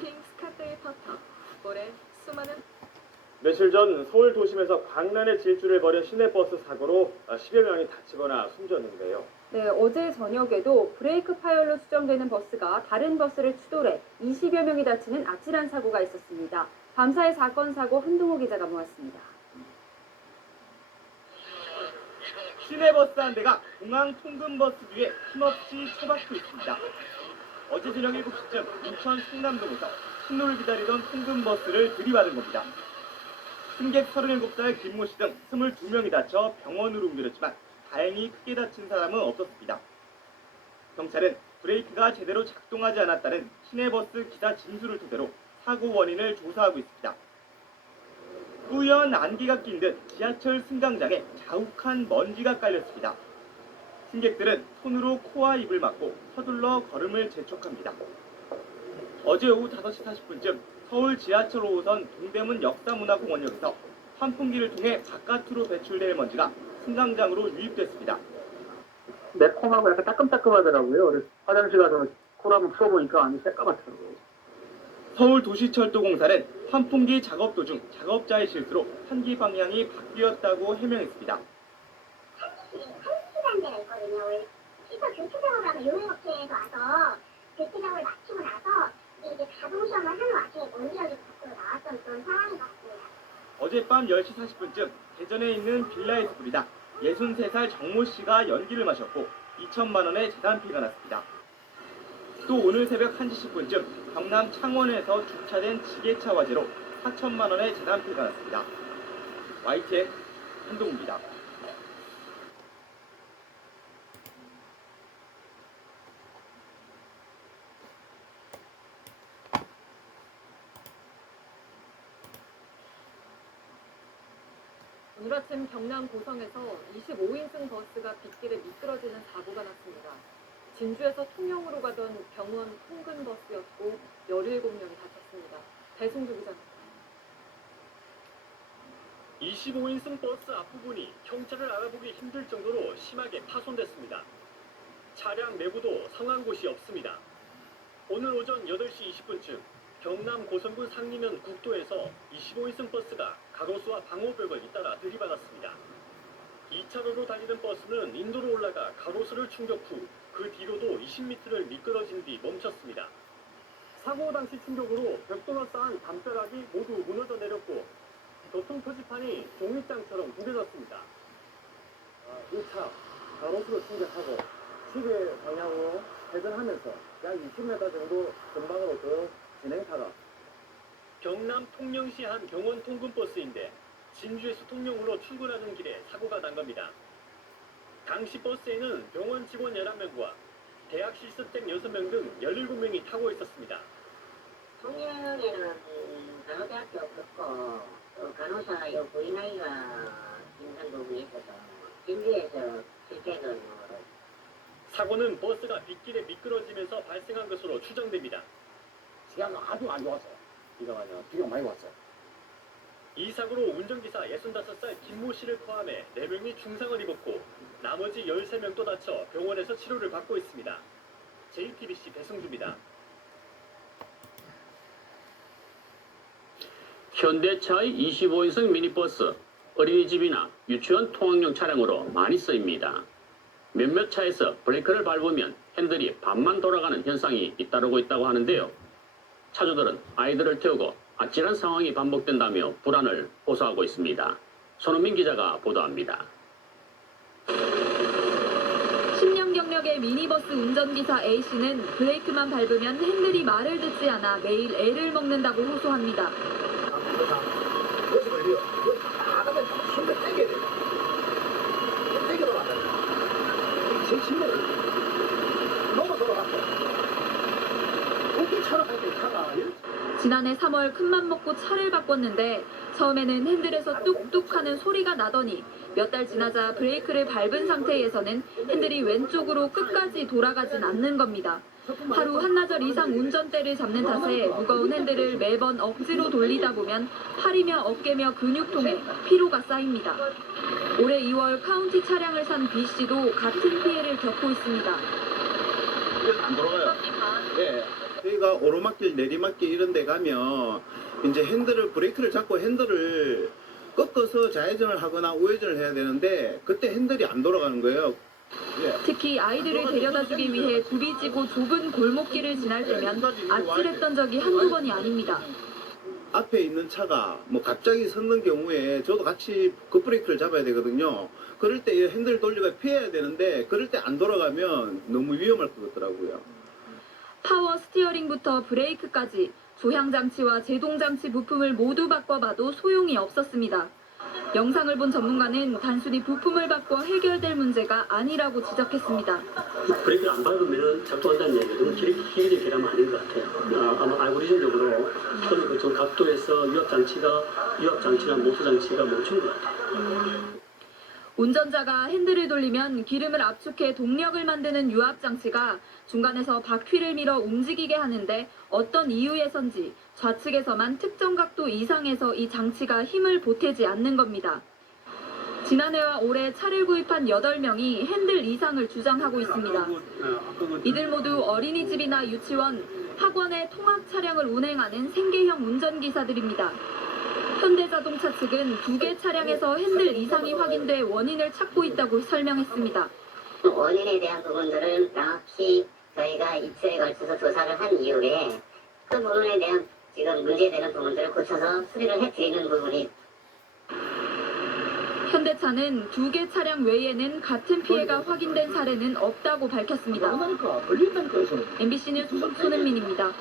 킹스카트의 터터. 올해 수많은 며칠 전 서울 도심에서 광란의 질주를 벌인 시내버스 사고로 10여 명이 다치거나 숨졌는데요. 네, 어제 저녁에도 브레이크 파열로 추정되는 버스가 다른 버스를 추돌해 20여 명이 다치는 아찔한 사고가 있었습니다. 밤사이 사건 사고 한동호 기자가 모았습니다. 시내버스 한 대가 공항 통근버스 뒤에 힘없이 처박혀 있습니다. 어제 저녁 7시쯤 인천 충남동에서 신호를 기다리던 통근버스를 들이받은 겁니다. 승객 37살 김모 씨 등 22명이 다쳐 병원으로 옮겨졌지만 다행히 크게 다친 사람은 없었습니다. 경찰은 브레이크가 제대로 작동하지 않았다는 시내버스 기사 진술을 토대로 사고 원인을 조사하고 있습니다. 뿌연 안개가 낀 듯 지하철 승강장에 자욱한 먼지가 깔렸습니다. 승객들은 손으로 코와 입을 막고 서둘러 걸음을 재촉합니다. 어제 오후 5시 40분쯤 서울 지하철 5호선 동대문 역사문화공원역에서 환풍기를 통해 바깥으로 배출될 먼지가 승강장으로 유입됐습니다. 매콤하고 약간 따끔따끔하더라고요. 그래서 화장실 가서 콜 한번 풀어보니까 완전 새까맣더라고요. 서울도시철도공사는 환풍기 작업 도중 작업자의 실수로 환기 방향이 바뀌었다고 해명했습니다. 환기라는 데가 있거든요. 원래 시설 교체 작업을 하면 용역업체에서 와서 교체 작업을 마치고 나서 이렇게 가동 시험을 하는 와중에 먼지가 좀 밖으로 나왔던 그런 상황인 것 같습니다. 어젯밤 10시 40분쯤 대전에 있는 빌라에서 불이다 63살 정모 씨가 연기를 마셨고 2천만 원의 재산피가 났습니다. 또 오늘 새벽 1시 10분쯤 경남 창원에서 주차된 지게차 화재로 4천만 원의 재산피가 났습니다. YTN 한동우입니다. 오늘 아침 경남 고성에서 25인승 버스가 빗길에 미끄러지는 사고가 났습니다. 진주에서 통영으로 가던 병원 통근버스였고 17명이 다쳤습니다. 배승주 기자입니다. 25인승 버스 앞부분이 경찰을 알아보기 힘들 정도로 심하게 파손됐습니다. 차량 내부도 상한 곳이 없습니다. 오늘 오전 8시 20분쯤 경남 고성군 상리면 국도에서 25인승 버스가 가로수와 방호벽을 잇따라 들이받았습니다. 2차로로 달리는 버스는 인도로 올라가 가로수를 충격 후 그 뒤로도 20m를 미끄러진 뒤 멈췄습니다. 사고 당시 충격으로 벽돌로 쌓은 담벼락이 모두 무너져 내렸고 교통 표지판이 종이장처럼 구겨졌습니다. 1차 가로수로 충격하고 시계 방향으로 회전하면서 약 20m 정도 전방으로 더 진행하다가 경남 통영시 한 병원 통근버스인데 진주에서 통영으로 출근하는 길에 사고가 난 겁니다. 당시 버스에는 병원 직원 11명과 대학 실습생 6명 등 17명이 타고 있었습니다. 통영에는 간호대학교 없었고 또 간호사 요 부인 아이가 있는 부분이 있어서 진주에서 출퇴근으로 사고는 버스가 빗길에 미끄러지면서 발생한 것으로 추정됩니다. 시간은 아주 안 좋았어요. 비가 많이 왔어요. 이 사고로 운전기사 65살 김모 씨를 포함해 4명이 중상을 입었고 나머지 13명도 다쳐 병원에서 치료를 받고 있습니다. JTBC 배승주입니다. 현대차의 25인승 미니버스, 어린이집이나 유치원 통학용 차량으로 많이 쓰입니다. 몇몇 차에서 브레이크를 밟으면 핸들이 반만 돌아가는 현상이 잇따르고 있다고 하는데요. 차주들은 아이들을 태우고 아찔한 상황이 반복된다며 불안을 호소하고 있습니다. 손흥민 기자가 보도합니다. 10년 경력의 미니버스 운전기사 A씨는 브레이크만 밟으면 핸들이 말을 듣지 않아 매일 애를 먹는다고 호소합니다. 버스 걸려. 나가면 힘을 떼게 돼. 떼게 돌아간다. 제일 힘들어. 너무 돌아갔어. 거기 차로 갈 때 차가 지난해 3월 큰맘 먹고 차를 바꿨는데 처음에는 핸들에서 뚝뚝 하는 소리가 나더니 몇 달 지나자 브레이크를 밟은 상태에서는 핸들이 왼쪽으로 끝까지 돌아가진 않는 겁니다. 하루 한나절 이상 운전대를 잡는 탓에 무거운 핸들을 매번 억지로 돌리다 보면 팔이며 어깨며 근육통에 피로가 쌓입니다. 올해 2월 카운티 차량을 산 B씨도 같은 피해를 겪고 있습니다. 안 돌아가요. 네. 저희가 오르막길, 내리막길 이런 데 가면 이제 브레이크를 잡고 핸들을 꺾어서 좌회전을 하거나 우회전을 해야 되는데 그때 핸들이 안 돌아가는 거예요. 특히 아이들을 데려다주기 위해 구비지고 좁은 골목길을 지날 때면 아찔했던 적이 한두 번이 아닙니다. 앞에 있는 차가 갑자기 섰는 경우에 저도 같이 급브레이크를 잡아야 되거든요. 그럴 때 핸들 돌리고 피해야 되는데 그럴 때 안 돌아가면 너무 위험할 것 같더라고요. 파워 스티어링부터 브레이크까지 조향장치와 제동장치 부품을 모두 바꿔봐도 소용이 없었습니다. 영상을 본 전문가는 단순히 부품을 바꿔 해결될 문제가 아니라고 지적했습니다. 브레이크를 안 밟으면 작동한다는 얘기는 길게 계라면 아닌 것 같아요. 아마 알고리즘적으로 어느 그 각도에서 유압장치나 모터장치가 멈춘 것 같아요. 운전자가 핸들을 돌리면 기름을 압축해 동력을 만드는 유압장치가 중간에서 바퀴를 밀어 움직이게 하는데 어떤 이유에선지 좌측에서만 특정 각도 이상에서 이 장치가 힘을 보태지 않는 겁니다. 지난해와 올해 차를 구입한 8명이 핸들 이상을 주장하고 있습니다. 이들 모두 어린이집이나 유치원, 학원의 통학 차량을 운행하는 생계형 운전기사들입니다. 현대자동차 측은 2개 차량에서 핸들 이상이 확인돼 원인을 찾고 있다고 설명했습니다. 원인에 대한 부분들을 명확히 저희가 이틀에 걸쳐서 조사를 한 이후에 그 부분에 대한 지금 문제되는 부분들을 고쳐서 수리를 해드리는 부분이 현대차는 2개 차량 외에는 같은 피해가 확인된 사례는 없다고 밝혔습니다. MBC 뉴스 손은민입니다.